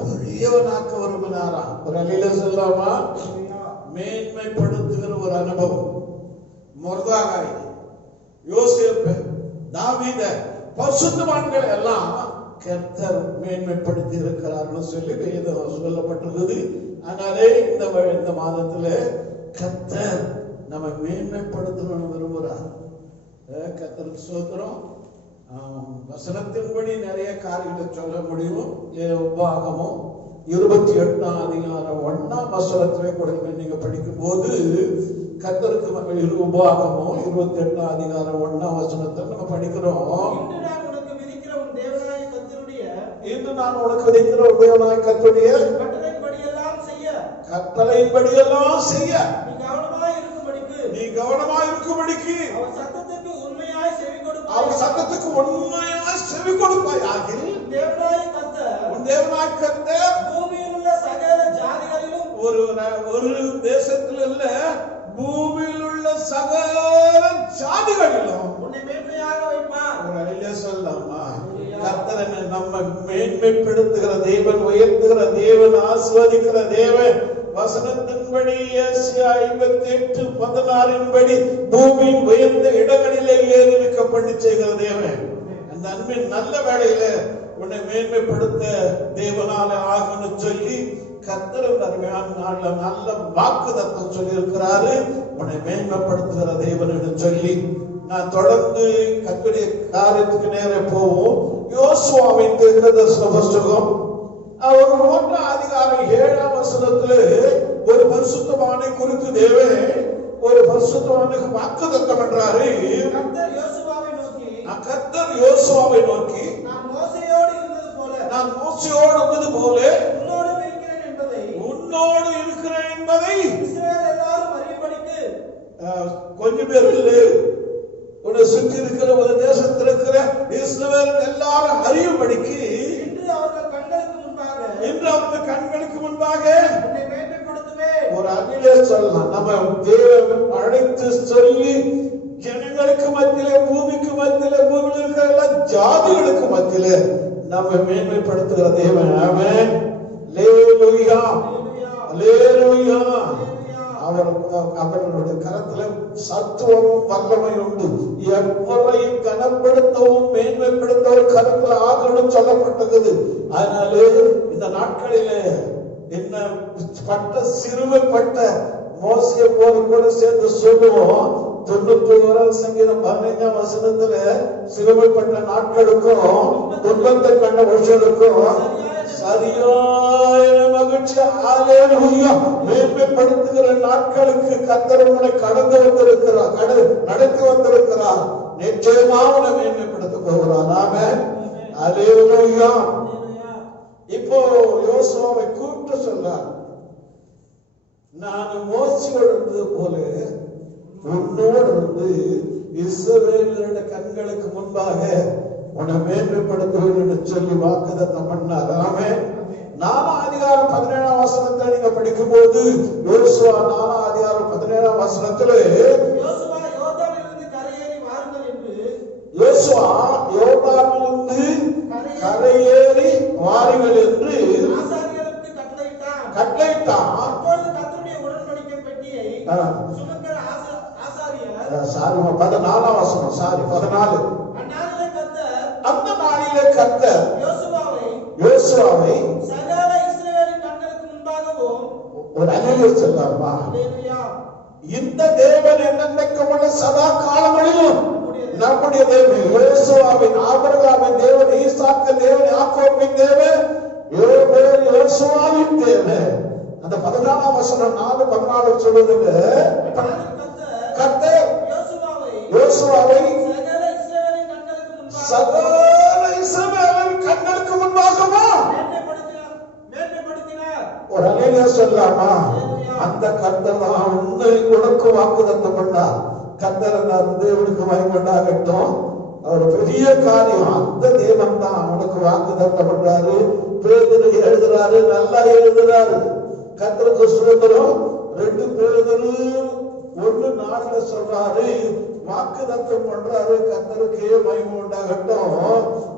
பெரியவனாக்க விரும்பினாராம். ஒரு அலையில சொல்லாமா? மேன்மைப்படுத்துகிற ஒரு அனுபவம். மொர்தெகாய், யோசேப்பு, தாவீத பரிசுத்தவான்களை எல்லாம் கர்த்தர் மேன்மைப்படுத்தி இருக்கிறார்கள் சொல்லி வேதம் சொல்லப்பட்டிருக்குது. அதனாலே இந்த மாதத்துல கர்த்தர் நம்ம மேன்மைப்படுத்தணும்னு விரும்புகிறார். கர்த்தருக்கு ஸ்தோத்திரம். வசனத்தின்படி நிறைய காரியங்களை சொல்ல முடியும். உபாகமும் 28ஆம் அதிகாரம் 1ஆம் வசனத்திலே கொடுங்க. நீங்க படிக்கும் போது கர்த்தருக்கு உபாகமும் 28ஆம் அதிகாரம் 1ஆம் வசனத்தை நம்ம படிக்கிறோம். இன்று நான் உனக்கு விதிக்கிற உன் தேவனாய கர்த்தருடைய கட்டளையின்படியெல்லாம் செய்ய நீ கவனமாய் இருக்கும்படிக்கு அவர் சத்தத்துக்கு உண்மையாய் செவி கொடுப்பாயாகில் உன் தேவனாய கர்த்தர் பூமியில் உள்ள சகல ஜாதிகளிலும் ஒரு தேசத்தில் இல்ல, பூமியில் உள்ள சகல ஜாதிகளிலும் உன்னை மேன்மையாக வைப்பார். ஒரு அழிய சொல்லாமா? கர்த்தர் நம்ம மேன்மைப்படுத்துகிற தேவன், உயர்த்துகிற தேவன், ஆசீர்வதிக்கிற தேவன். வசனத்தின்படி ஏசாயா 58:16 பூமியின் உயர்ந்த இடங்களிலே ஏறிருக்க பண்ணி செய்கிற தேவன். அந்த அன்பின் நல்ல வேளையில உன்னை மேன்மைப்படுத்த தேவனால ஆகும்னு சொல்லி கர்த்தர் அருமையான நாள்ல நல்ல வாக்குத்தத்தம் சொல்லி இருக்கிறாரு. உன்னை மேன்மைப்படுத்துகிற தேவன் என்று சொல்லி நான் தொடர்ந்து கர்த்தருடைய காரியத்துக்கு நேரே போவோம். யோசுவாவின் தீர்க்கதரிசன புஸ்தகம் அவர் 1ஆம் அதிகாரம் 7ஆம் வசனத்திலே ஒரு பரிசுத்தவானை குறித்து தேவன் ஒரு பரிசுத்தவானுக்கு வாக்குத்தத்தம் என்றாரு. கர்த்தர் யோசுவாவை நோக்கி நான் மோசேயோடு இருந்தது போல உன்னோடு இருக்கிறேன் என்பதை இஸ்ரவேல் எல்லாரும் அறியும்படிக்கு, கொஞ்சம் பேர் இல்லை, உன்னை சுற்றி இருக்கிற ஒரு தேசத்தில் இருக்கிற இஸ்ரவேல் எல்லாரும் அறியும்படிக்கு இன்று அவர்கள் கண்களுக்கு முன்பாக உன்னை மேன்மைப்படுத்துவேன். ஒரு அகிலே சொல்லலாம். நம்ம தேவன் அழைத்து சொல்லி ஜனங்களுக்கு மத்தியிலே, பூமிக்கு மத்தியிலே, பூமியில் இருக்கிற எல்லா ஜாதிகளுக்கு மத்தியிலே நம்ம மேன்மைப்படுத்துகிற தேவன். ஆமென். அல்லேலூயா, அல்லேலூயா. அவர்களுடைய கரத்துல சத்துவமும் வல்லமையும் உண்டு. எவரையும் கனப்படுத்தவும் மேன்மைப்படுத்தவும் கரத்துல ஆகணும் சொல்லப்பட்டது. அதனால இந்த நாட்களிலே என்ன பட்ட சிறுமைப்பட்ட மோசையை போல கூட சேர்ந்து சொல்லுவோம். 91 சங்கீதம் 15ஆம் வசனத்துல சிறுமைப்பட்ட நாட்களுக்கும் துன்பத்தை கண்ட வருஷங்களுக்கும் சரியான மகிழ்ச்சி ஹல்லேலூயா மேன்மைப்படுத்துகிற நாட்களுக்கு கர்த்தர் உன்னை கடந்து வந்திருக்கிறார், நடத்தி வந்திருக்கிறார். நிச்சயமா உன்னை மேன்மைப்படுத்த போகிறார். ஆமென். ஹல்லேலூயா. இப்போ யோசுவாவை கூப்பிட்டு சொன்னார், நான் மோசையோடு இருந்தது போல உன்னோடு இருந்து இஸ்ரவேலருடைய கண்களுக்கு முன்பாக உன்னை மேன்மைப்படுத்துவேன் என்று சொல்லி வாக்குத்தத்தம் பண்ணார். ஆமென். 4ஆம் அதிகாரம் 17ஆம் வசனத்தை நீங்க படிக்கும் போது யோசுவா 4ஆம் அதிகாரம் 17ஆம் வசனத்திலே யோசுவா யோர்தானிலிருந்து கரையேறி வாருங்கள் என்று ஆசாரியருக்கு கட்டளையிட்டான். அப்பொழுது கர்த்தருடைய உடன்படிக்கை பெட்டியை சுமக்கிற ஆசாரியர் 14ஆம் வசனம் 14 அந்த நாளிலே கர்த்தர் யோசுவாவை சகல இஸ்ரவேலின் கண்களுக்கு முன்பாகவும் ஒரு அல்லேலூயா சொல்லலாமா? இந்த தேவன் என்னென்னைக்கும் உள்ள சதா காலங்களிலும் நம்முடைய தேவன், யோசுவாவின் ஆபிரகாமின் தேவன், ஈசாக்கின் தேவன், யாக்கோபின் தேவன், யோசுவாவின் தேவன். அந்த 14ஆம் வசனம் 4:14 சொல்லுதுங்க, கர்த்தர் யோசுவாவை சகல இஸ்ரவேலின் கண்களுக்கு முன்பாகவும் ஒரு அல்லேலூயா சொல்லலாமா? அந்த கர்த்தர் தான் உன்னை உனக்கு வாக்குத்தத்தம் பண்ணார். கர்த்தர் தேவனுக்கு மகிமையுண்டாகட்டும். அவர் பெரிய காரியம், அந்த தேவன் தான் உனக்கு வாக்குத்தத்தம் பண்றாரு. பேதுரு எழுதுறாரு, நல்லா எழுதுறாரு. கர்த்தருக்கு ஸ்தோத்திரம். 2 பேதுரு 1:4 சொல்றாரு, வாக்குத்தத்தம் பண்றாரு. கர்த்தருக்கு மகிமை உண்டாகட்டும்.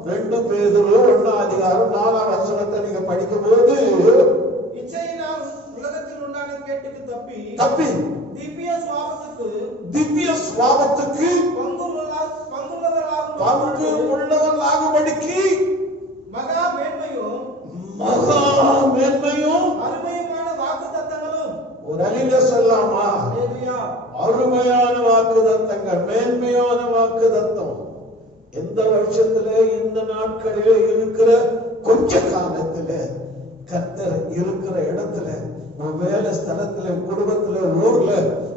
2 பேதுரு 1ஆம் அதிகாரம் 4ஆம் வசனத்தை நீங்க படிக்கும் போது இச்சையினால் உலகத்தில் உண்டான கேட்டுக்கு தப்பி திவ்ய சுவாபத்துக்கு பங்கு உள்ளவர்களாகும்படிக்கு மகா மேன்மையும் அருமையான வாக்குத்தத்தங்களும் ஒரு அல்லேலூயா சொல்லலாமா? அருமையான வாக்குத்தத்தங்கள், மேன்மையான வாக்குத்தத்தம். எந்த வருஷத்துல இந்த நாட்களிலே இருக்கிற கொஞ்ச காலத்துல கர்த்தர் இருக்கிற இடத்துல, உன் வேலை ஸ்தலத்துல, குடும்பத்துல, ஊர்ல,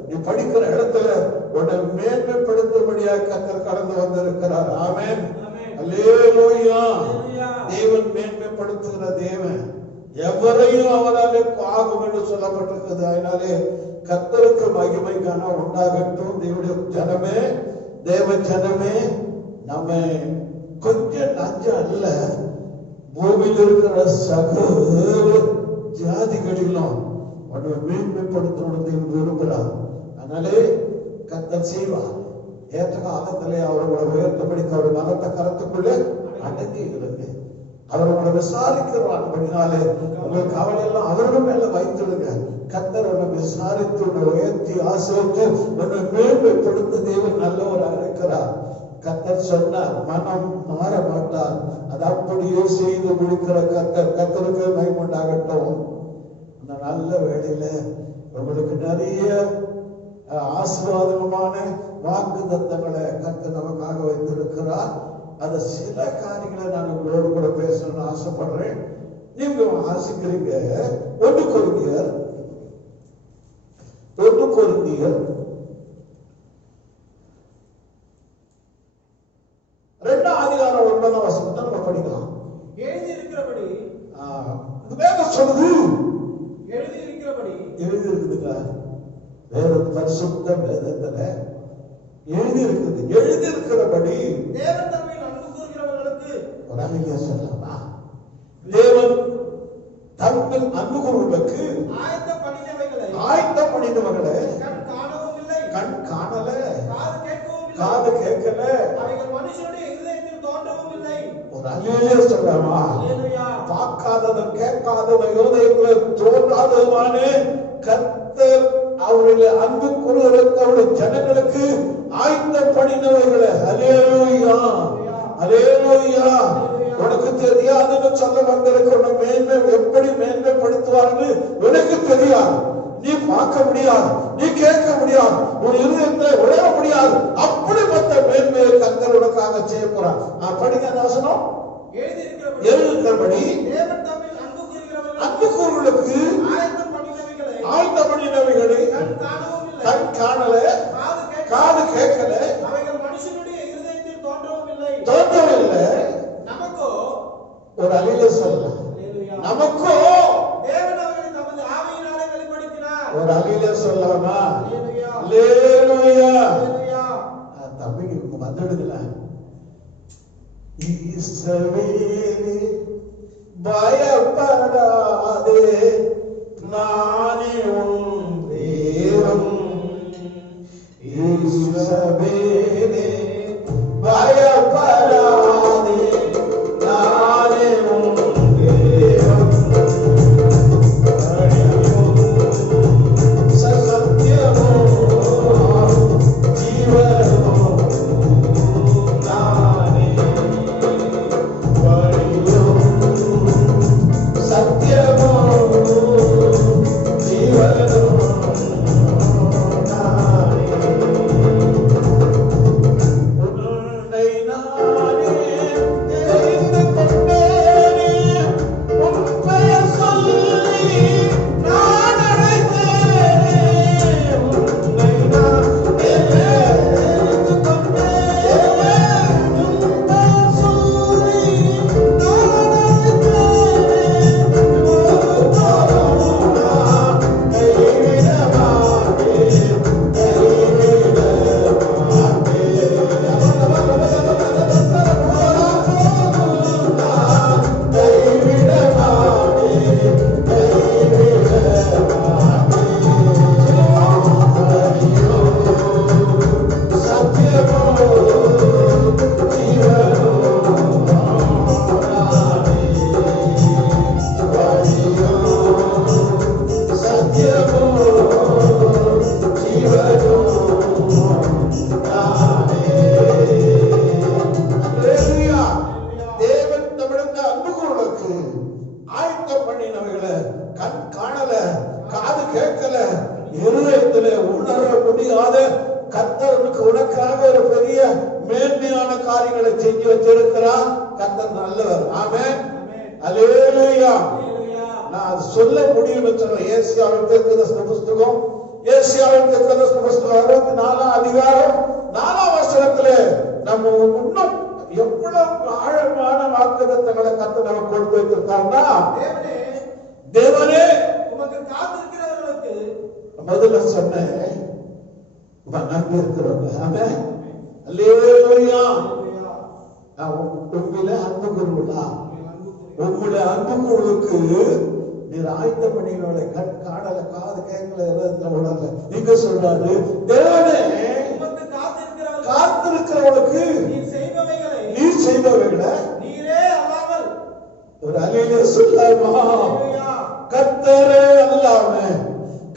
நீ படிக்கிற இடத்துல உன்னை மேன்மைப்படுத்தும்படியா கர்த்தர் கடந்து வந்திருக்கிறார். ஆமென். அல்லேலூயா. தேவன் மேன்மைப்படுத்துகிற தேவன், எவரையும் அவராலே ஆகும் என்று சொல்லப்பட்டிருக்கிறது. அதனாலே கர்த்தருக்கு மகிமை கன உண்டாகட்டும். தேவனுடைய ஜனமே, தேவ ஜனமே, நம்ம கொஞ்சம் நஞ்சம் அல்ல, பூமியில் இருக்கிற சகல ஜாதிகளிலும் அவனை மேன்மைப்படுத்தணும்னு விரும்புகிறார். அதனாலே கர்த்தர் செய்வார். ஏற்ற காலத்திலே அவர்களை உயர்த்தபடிக்கு அவர் மனத்தை கருத்துக்குள்ளே அடங்கி இருங்க. அவர் உங்களை விசாரிக்கிறான். அப்படினாலே உங்கள் கவலை எல்லாம் அவர்கள் மேல வைத்துடுங்க. கர்த்தர் உன்னை விசாரித்து உன்னை உயர்த்தி ஆசிரித்து உன்னை மேன்மைப்படுத்த தேவன் நல்லவராக இருக்கிறார். கர்த்தர் சொன்னார், மனம் மாற மாட்டார். அது அப்படியே செய்து முடிக்கிற கர்த்தர். கர்த்தருக்கு மகிமை உண்டாகட்டும். அந்த நல்ல வேளையில உங்களுக்கு நிறைய ஆசீர்வாதமான வாக்குத்தத்தங்களை கர்த்தர் நமக்காக வைத்திருக்கிறார். அது சில காரியங்களை நான் உங்களோடு கூட பேசணும்னு ஆசைப்படுறேன். நீங்க ஆசிக்கிறீங்க. 1 கொரிந்தியர் 2ஆம் அதிகாரம் 9ஆம் வசனத்தை நம்ம படிக்கலாம். எழுதி இருக்கிறபடி வேதம் சொல்லுது. எழுதி இருக்குதுங்க. வேத பரிசுத்த வேதத்துல எழுதி இருக்குது. எழுதி இருக்கிறபடி தேவன் தம்மில் அன்பு கூறுகிறவர்களுக்கு ஒரு அல்லேலூயா சொல்லலாமா? தேவன் தம்மில் அன்பு கூறுவதற்கு ஆயத்த பண்ணினவர்களை கண் காணல, காது கேட்கல, அவைகள் மனுஷனுடைய இதயத்தில் தோன்றவும் இல்லை. ஒரு அல்லேலூயா சொல்லலாமா? பார்க்காததும் கேட்காததும் இருதயத்தில் தோன்றாததுமான கர்த்தர் அவருடைய அன்பு கூறுவதற்கு அவருடைய ஜனங்களுக்கு ஆயத்த பண்ணினவர்களை. அல்லேலூயா, அல்லேலூயா. உனக்கு தெரியாதுன்னு சொல்ல வந்திருக்க மேன்மை எப்படி மேன்மைப்படுத்துவார்னு உனக்கு தெரியாது. நீ பார்க்க முடியாது, நீ கேட்க முடியாது, உன் இருதயத்தை உழைய முடியாது. அப்படிப்பட்ட மேன்மையை கர்த்தர் உனக்காக செய்ய போறார். படிங்க அந்த வசனம். எழுதியிருக்கிறபடி தேவன் தம்மில் அன்பு கூறுகளுக்கு ஆயத்தம் பண்ணினவைகளை கண் காணல, காது கேட்கல, அவைகள் மனுஷனுடைய இருதயத்தில் தோன்றவும் இல்லை. நமக்கோ ஒரு அலில சொல்லலாம், நமக்கோ தேவன் அவர்களை தமது ஆவியினாலே வெளிப்படுத்தினார். ஒரு அலில சொல்லலாமா? தம்பிக்கு வந்துடுதுல. இஸ்ரவேலே பயப்படாதே, நானே உன் தேவன். இஸ்ரவேலே பயப்படாதே, நானே உன் தேவன். சத்தியமோ ஜீவனோ நானே, வழியோ சத்தியமோ ஜீவனோ நானே. உன்னை நானே தெரிந்து கொண்டேனே, உன் பெயர் சொல்லி நான் அழைத்தேனே. உன்னை நானே தெரிந்து கொண்டேனே, உன் பெயர் சொல்லி நான் அழைத்தேனே. ஒருபோதும் நான் கைவிட மாட்டேன், கைவிட மாட்டேன். ஒருபோதும் நான் கைவிட மாட்டேன், கைவிட மாட்டேன். சத்தியமோ ஜீவனோ நானே, வழியோ சத்தியமோ ஜீவனோ நானே. அல்லேலூயா. தேவன் நம்மிடத்தில் அன்பு கூறுவதற்கு ஆயத்தம் பண்ணினவைகளை கண் காணல, காது கேட்கல, இருதயத்துல உணர முடியாத கர்த்தருக்கு உனக்காக ஒரு பெரிய மேன்மையான காரியங்களை செஞ்சு வச்சிருக்கிறார். கர்த்தர் நல்லவர். ஆமென். அல்லேலூயா. நான் அது சொல்ல முடியும்னு சொல்றேன். ஏசாயாவின் தீர்க்கதரிசன புஸ்தகம், ஏசாயாவின் தீர்க்கதரிசன புஸ்தகம் 64 அதிகாரம் 4 வசனத்திலே நம்ம இன்னும் எவ்வளவு ஆழமான வாக்குத்தத்தங்களை கர்த்தர் நமக்கு கொடுத்து வைத்திருக்காருன்னா, தேவனே உமக்கு காத்திருக்கிறவர்களுக்கு முதல்ல சொன்னேன் நம்பி இருக்கிறவங்க. ஆமென். அல்லேலூயா. உங்களை அன்பு கூறுவதா, உங்களுடைய அன்பு கூறுவதற்கு நீர் ஆயத்தம் பண்ணினவளை கண் காணல, காது கேட்கல, உணரல. நீங்க சொல்றாரு, தேவனே உமக்கு காத்திருக்கிறவளுக்கு நீர் செய்பவைகளை நீரே அல்லாமல் ஒரு அலிலே சொல்லாமா? கர்த்தரே அல்லாம,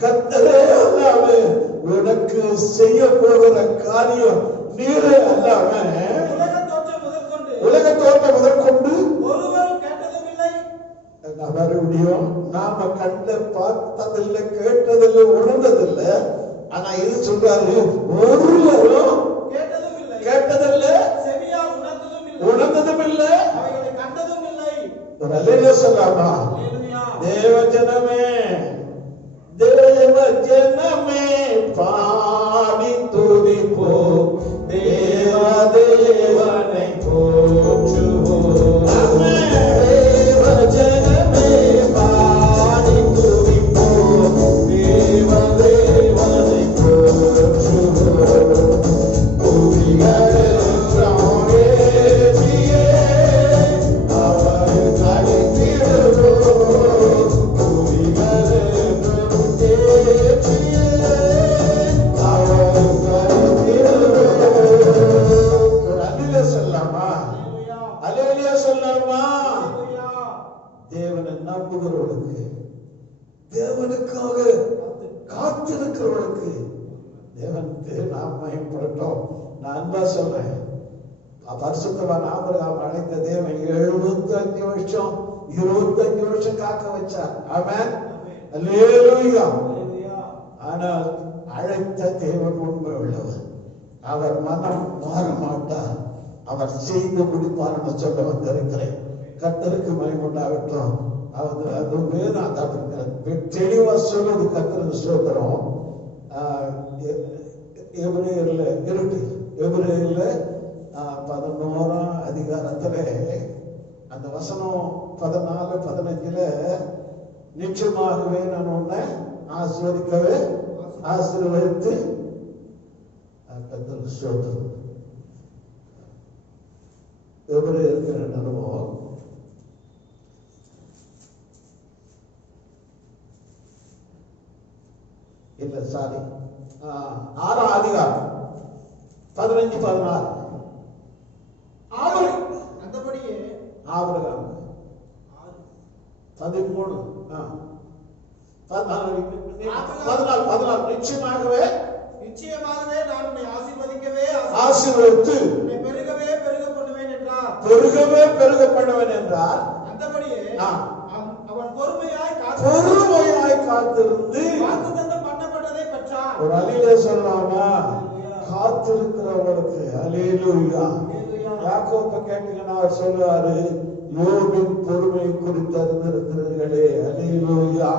கர்த்தரே அல்லாம உனக்கு செய்ய போகிற காரியம் நீரே அல்லாம உலக தோற்றம் முதற்கொண்டு ஒருவரும் கேட்டதும் இல்லை. மறுபடியும் நாம கண்ட பார்த்ததில்லை, கேட்டதில்லை, உணர்ந்ததில்லை. ஆனா இது சொல்றாரு, ஒருவரும் கேட்டதில்லை, செவியால் உணர்ந்ததும் உணர்ந்ததும் இல்லை, அவைகளை கண்டதும் இல்லை. ஒரு அல்லேலூயா சொல்லாமா? தேவ ஜனமே, தேவ ஜனமே பாடி துதிப்போம், தேவ தேவனை போற்றுவோம். தேவ ஜனமே பாடி துதிப்போம், தேவ தேவனை போற்றுவோம். தேவனை நம்புகிறவர்களுக்கு, தேவனுக்காக காத்திருக்கிறவர்களுக்கு தேவன் நாம் மகிமைப்படட்டும். நான் அன்பா சொல்றேன், பரிசுத்தவான் ஆபிரகாம் அழைத்த தேவன் 75 வருஷம் 25 வருஷம் காக்க வச்சார். ஆமென். அல்லேலூயா. அவர் மனம் மாற மாட்டார், அவர் செய்து முடிப்பார்னு சொல்ல வந்திருக்கிறேன். கர்த்தருக்கு மகிமையுண்டாகட்டும். அது வேணும், தெளிவா சொல்லுது கர்த்தருக்கு ஸ்தோத்திரம். எபிரேயர்ல இருக்கு, எபிரேயர்ல 11ஆம் அதிகாரத்துல அந்த வசனம் 14, 15 நிச்சயமாகவே நான் உன்னை ஆசீர்வதித்து கர்த்தருக்கு ஸ்தோத்திரம். எபிரேயருக்கு அனுபவம் இல்ல, சாரி, 6ஆம் அதிகாரம் 15, 16 அந்தபடியே ஆபிரகாம் 13, 14 நிச்சயமாகவே நான் உன்னை ஆசீர்வதித்து உன்னை பெருகவே பெருக பண்ணுவேன் என்றார். பெருகவே பெருக பண்ணுவேன் என்றார். அந்தபடியே அவன் பொறுமையாய் காத்திருந்து வாக்குத்தத்தம் பண்ணப்பட்டதை பெற்றான். ஒரு அல்லேலூயா சொல்லலாமா? காத்திருக்கிறவங்களுக்கு அல்லேலூயா. யாக்கோபை கேட்டீங்கன்னா அவர் சொல்லுவாரு, யோபின் பொறுமை குறித்து அறிந்திருக்கிறீர்களே, அல்லேலூயா.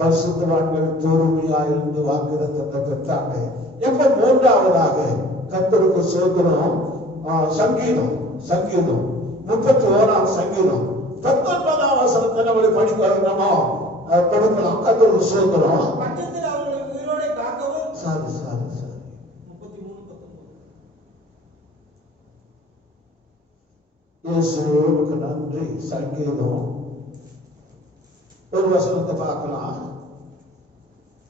பரிசுத்தவான்கள் பொறுமையாய் இருந்து வாக்குத்தத்தத்தை பெற்றாங்க. எப்ப? 3ஆவதாக கர்த்தருக்கு ஸ்தோத்திரம். சங்கீதம் 31ஆம் சங்கீதம் 19ஆம் வசனத்தை நம்மளை படிக்கிறோமோ கொடுக்கலாம். கர்த்தருக்கு ஸ்தோத்திரம். பட்சத்தில் அவர்களுக்கு உயிரோடே காக்கவும். சாரி 33:19 இயேசுவுக்கு நன்றி. சங்கீதம் ஒரு வசனத்தை பார்க்கலாம்.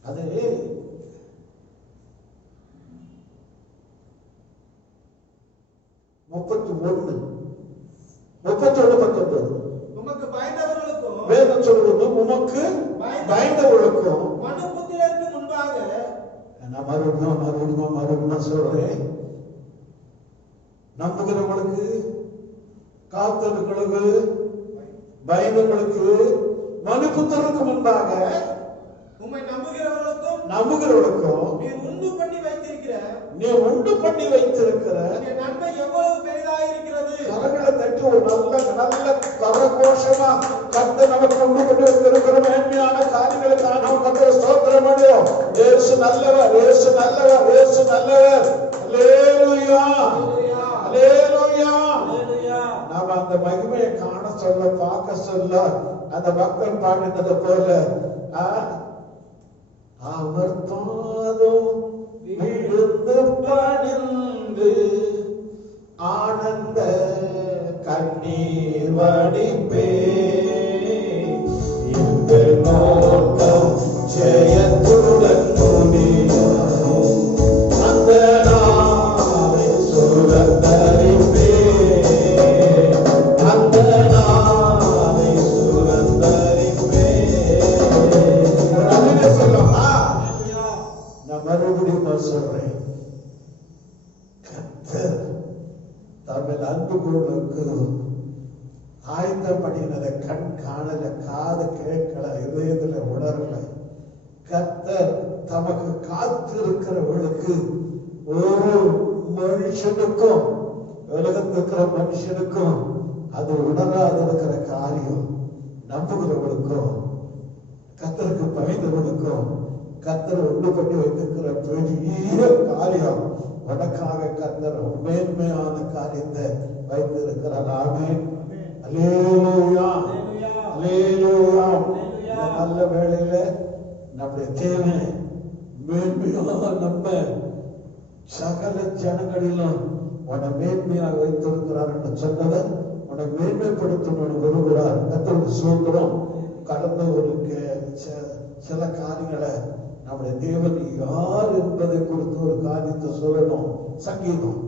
அது 31:19 உமக்கு பயந்தவர்களுக்கும் வேதம் சொல்வது உமக்கு பயந்தவர்களுக்கும் மனுபுத்திரருக்கு முன்பாக. நான் மறுபடியும் சொல்றேன். நம்புகிறவங்களுக்கு, காத்தவர்களுக்கு, பயந்தவர்களுக்கு, மனுபுத்திரருக்கு முன்பாக உம்மை நம்புகிறவர்களுக்கும் நீ உண்டு பண்ணி வைத்திருக்கிற நன்மை எவ்வளவு பெரிதாக இருக்கிறது. கரங்களை தட்டி ஒரு நல்ல கரகோஷமா கர்த்தர் நமக்கு உண்டு பண்ணி வைத்திருக்கிற மேன்மையான காரியங்களுக்காக நாம் கர்த்தரை ஸ்தோத்திரம் பண்ணுவோம். இயேசு நல்லவர், இயேசு நல்லவர், இயேசு நல்லவர். அல்லேலூயா, அல்லேலூயா. நாம அந்த மகிமையை காண சொல்ல, பார்க்க சொல்ல, அந்த பக்தன் பாடினது போல அவர் பாதம் விழுந்து பணிந்து ஆனந்த கண்ணீர் வடிப்பே. இந்த நோக்கம் ஜெயத்துடன் முடியும். அந்த நாளை சுரந்தரிப்பே, அந்த நாளை சுரந்தரிப்பே. நான் மறுபடியும் சொல்றேன், கர்த்தர் தமிழ் அன்புகளுக்கு ஆயத்தம் பண்ணினதை கண் காணல, காது கேட்கல, இதயத்துல உணரல. கர்த்தர் தமக்கு காத்திருக்கிறவர்களுக்கு ஒரு மனுஷனுக்கும், உலகத்தில் இருக்கிற மனுஷனுக்கும் அது உணராத இருக்கிற காரியம். நம்புகிறவர்களுக்கும் கர்த்தருக்கு பயந்தவர்களுக்கும் கர்த்தர் உண்டு பண்ணி வைத்திருக்கிற பெரிய காரியம். உனக்காக கர்த்தர் மேன்மையான காரியத்தை வைத்திருக்கிறார். ஆமென். அல்லேலூயா, அல்லேலூயா. நல்ல வேளையில நம்முடைய தேவை மேன்மையாக நம்ம சகல ஜனங்களிலும் உன்னை மேன்மையாக வைத்திருக்கிறார் என்று சொன்னவர் உன்னை மேன்மைப்படுத்தணும்னு விரும்புகிறார். கர்த்தருக்கு ஸ்தோத்திரம். கடந்த ஒரு சில காரியங்களை நம்முடைய தேவன் யார் என்பதை குறித்து ஒரு காரியத்தை சொல்லணும். சங்கீதம்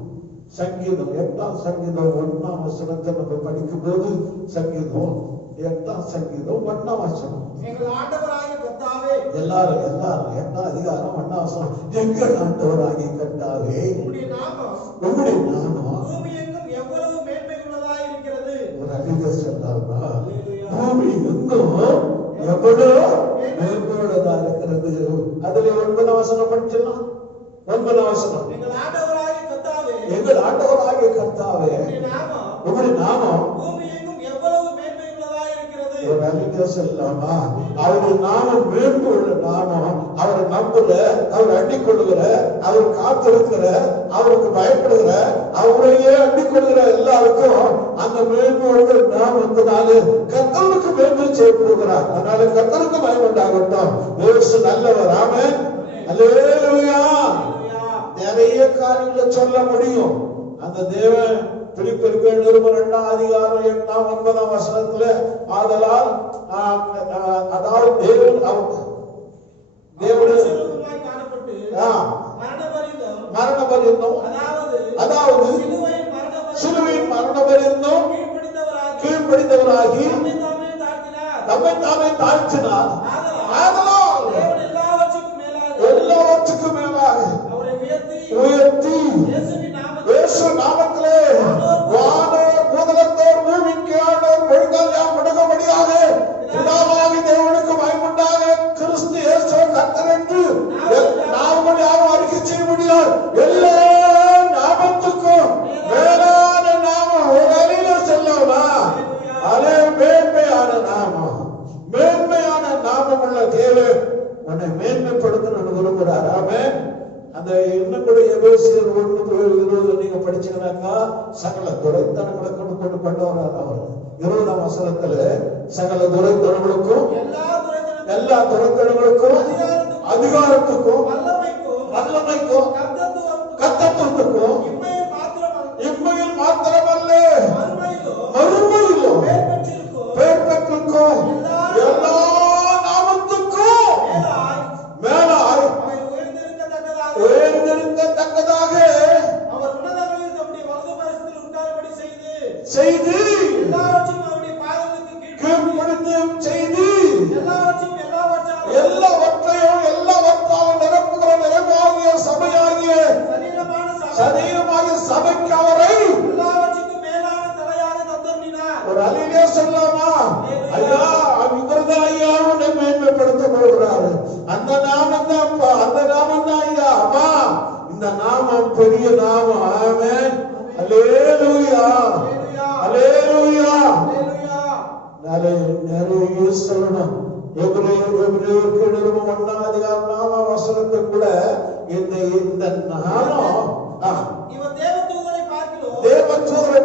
8ஆம் சங்கீதம் 1ஆம் வசனத்தை நம்ம படிக்கும் போது, சங்கீதம் 8ஆம் சங்கீதம் 1ஆம் வசனம். எங்கள் ஆண்டவராகிய கர்த்தாவே, எல்லாரும் 8ஆம் அதிகாரம் 1ஆம் வசனம். எங்கள் ஆண்டவராகிய கர்த்தாவே, உம்முடைய நாமம் பூமி எங்கும் எவ்வளவு மேன்மை உள்ளதாக இருக்கிறது. ஒரு அதிக சொல்லாமா, பூமி எங்கும் எவ்வளவு மேன்மையுள்ளதா இருக்கிறது. அதுல 9ஆம் வசனம் படிச்சிடலாம். 9ஆம் வசனம். எங்கள் ஆண்டவராகிய எங்கள் ஆண்டவராகிய கர்த்தாவே உம்முடைய நாமம் பூமி எங்கும் எவ்வளவு மேன்மை உள்ளதா இருக்கிறது. ஒரு அறிக்கை சொல்லலாமா? அவருடைய நாமம் மேன்மை உள்ள நாமம். அவரை நம்புற, அவர் அண்டிக் கொள்ளுகிற, அவர் காத்திருக்கிற, அவருக்கு பயப்படுகிற, அவரையே அண்டிக் கொள்கிற எல்லாருக்கும் அந்த மேன்மை உள்ள நாமத்தினாலே கர்த்தருக்கு மேன்மை செய்யப்படுகிறார். அதனால கர்த்தருக்கு பயப்பட்டாகட்டும். இயேசு நல்லவர். ஆமென். அல்லேலூயா. நிறைய காரியங்களை சொல்ல முடியும். அந்த தேவன் பிலிப்பியர் 2:8 ஆதலால் அதாவது தேவனுடைய காணப்பட்டு மரண பரியந்தம் அதாவது சிலுவையின் மரண பரியந்தம் கீழ்ப்படிந்தவராகி தம்மை தாமே தாழ்த்தினார். ஆதலால் எல்லாவற்றுக்கும் மேலாக உயர்த்தி இயேசு நாமத்திலே வானோர் பூதலத்தோர் பூமிக்கு ஆனோர் மொழிகள் யாம் முடங்கும்படியாக பிதாவாகிய தேவனுக்கு மகிமையுண்டாக கிறிஸ்து இயேசு கர்த்தர் என்று நாமம் யாரும் அறிக்கை செய்ய முடியாது. எல்லா நாமத்துக்கும் மேலான நாமம் ஒரு அறையில செல்லவா? அதே மேன்மையான நாமம். மேன்மையான நாமம் உள்ள தேவன் உன்னை மேன்மைப்படுத்தணும்னு விரும்புகிறார். ஆமென். அந்த இன்னும் கூட எபேசியர் 1:20 நீங்க படிச்சீங்கன்னாக்கா சகல துரைத்தனங்களை கொண்டு வர்றார். அவர் 20ஆம் வசனத்துல சகல துரைத்தனங்களுக்கும் எல்லா துரைத்தனங்களுக்கும் அதிகாரத்துக்கும் வல்லமைக்கும் கர்த்தத்துவத்துக்கும் இம்மையில் மாத்திரமல்ல மறுமையிலும் பேர் பெற்றிருக்கும் எல்லா நாமத்துக்கும் மேலாய் உயர்ந்திருக்கத்தக்கதாக அவர் உன்னதங்களில் தம்முடைய வலது பாரசத்தில் உட்காரும்படி செய்து எல்லாவற்றையும் அவருடைய பாதங்களுக்கு கீழ்ப்படுத்தி செய்து எல்லாவற்றையும் எல்லாவற்றாலும் நிரப்புகிற நிறைவாகிய சபையாகிய சரீரமாகிய சபைக்கு அவரை எல்லாவற்றுக்கும் மேலான தலையாக தந்தருளினார். ஒரு அல்லேலூயா சொல்லலாமா? ஐயா இவர்தான் ஐயா உன்னை மேன்மைப்படுத்த போகிறாரு. அந்த நாமம் தான் அந்த நாமம் தான் ஐயா. அம்மா இந்த நாமம் பெரிய நாமம். ஆமென். அல்லேலூயா அல்லேலூயா. நிறைய சொல்லணும். எபிரேயருக்கு 1:1 வசனத்தை கூட இந்த நாமம் இவர் தேவதூதரை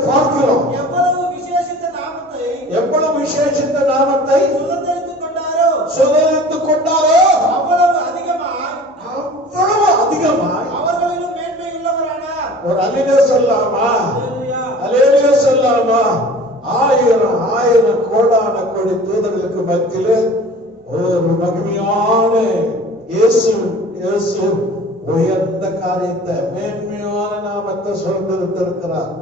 பார்க்கிறோம். எவ்வளவு விசேஷித்த நாமத்தை சுதந்தரித்துக் கொண்டாரோ அவ்வளவு அதிகமாய் அவர்களிலும் மேன்மை உள்ளவரானார். ஒரு அல்லேலூயா சொல்லலாமா? அல்லேலூயா சொல்லலாமா? ஆயிரம் கோடான கோடி தூதர்களுக்கு மத்தியிலே ஒரு மகிமையான இயேசு உயர்ந்த காரியத்தை மேன்மையான நாமத்தை சுதந்திரத்திருக்கிறார்.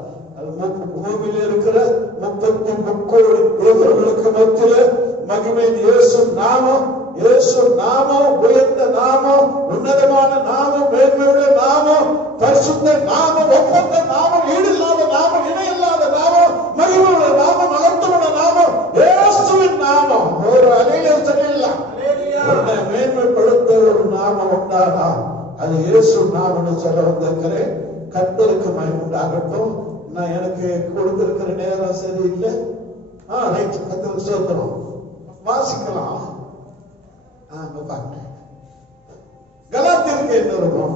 பூமியில் இருக்கிற 33 கோடி தூதர்களுக்கு மத்தியிலே மகிமை இயேசு நாமம் உயர்ந்த நாமம், உன்னதமான நாமம், மேன்மையுள்ள நாமம், பரிசுத்த நாமம், ஒப்பந்த நாமம், ஈடில்லாத நாமம், இணையில்லாத நாமம், மகிமையுள்ள நாமம், மகத்துவமான நாமம், இயேசுவின் நாமம். ஒரு அலையில சொல்லலாம். உன்னை மேன்மைப்படுத்த ஒரு நாமம் உண்டானா அது இயேசு நாமம்னு சொல்ல வந்திருக்கிறேன். கர்த்தருக்கு மகிமை உண்டாகட்டும். நான் எனக்கு கொடுத்திருக்கிற நேரம் சரியில்லை. ரைட். கர்த்தருக்கு ஸ்தோத்திரம். வாசிக்கலாம். கலாத்தியருக்கு என்ன இருக்கும்?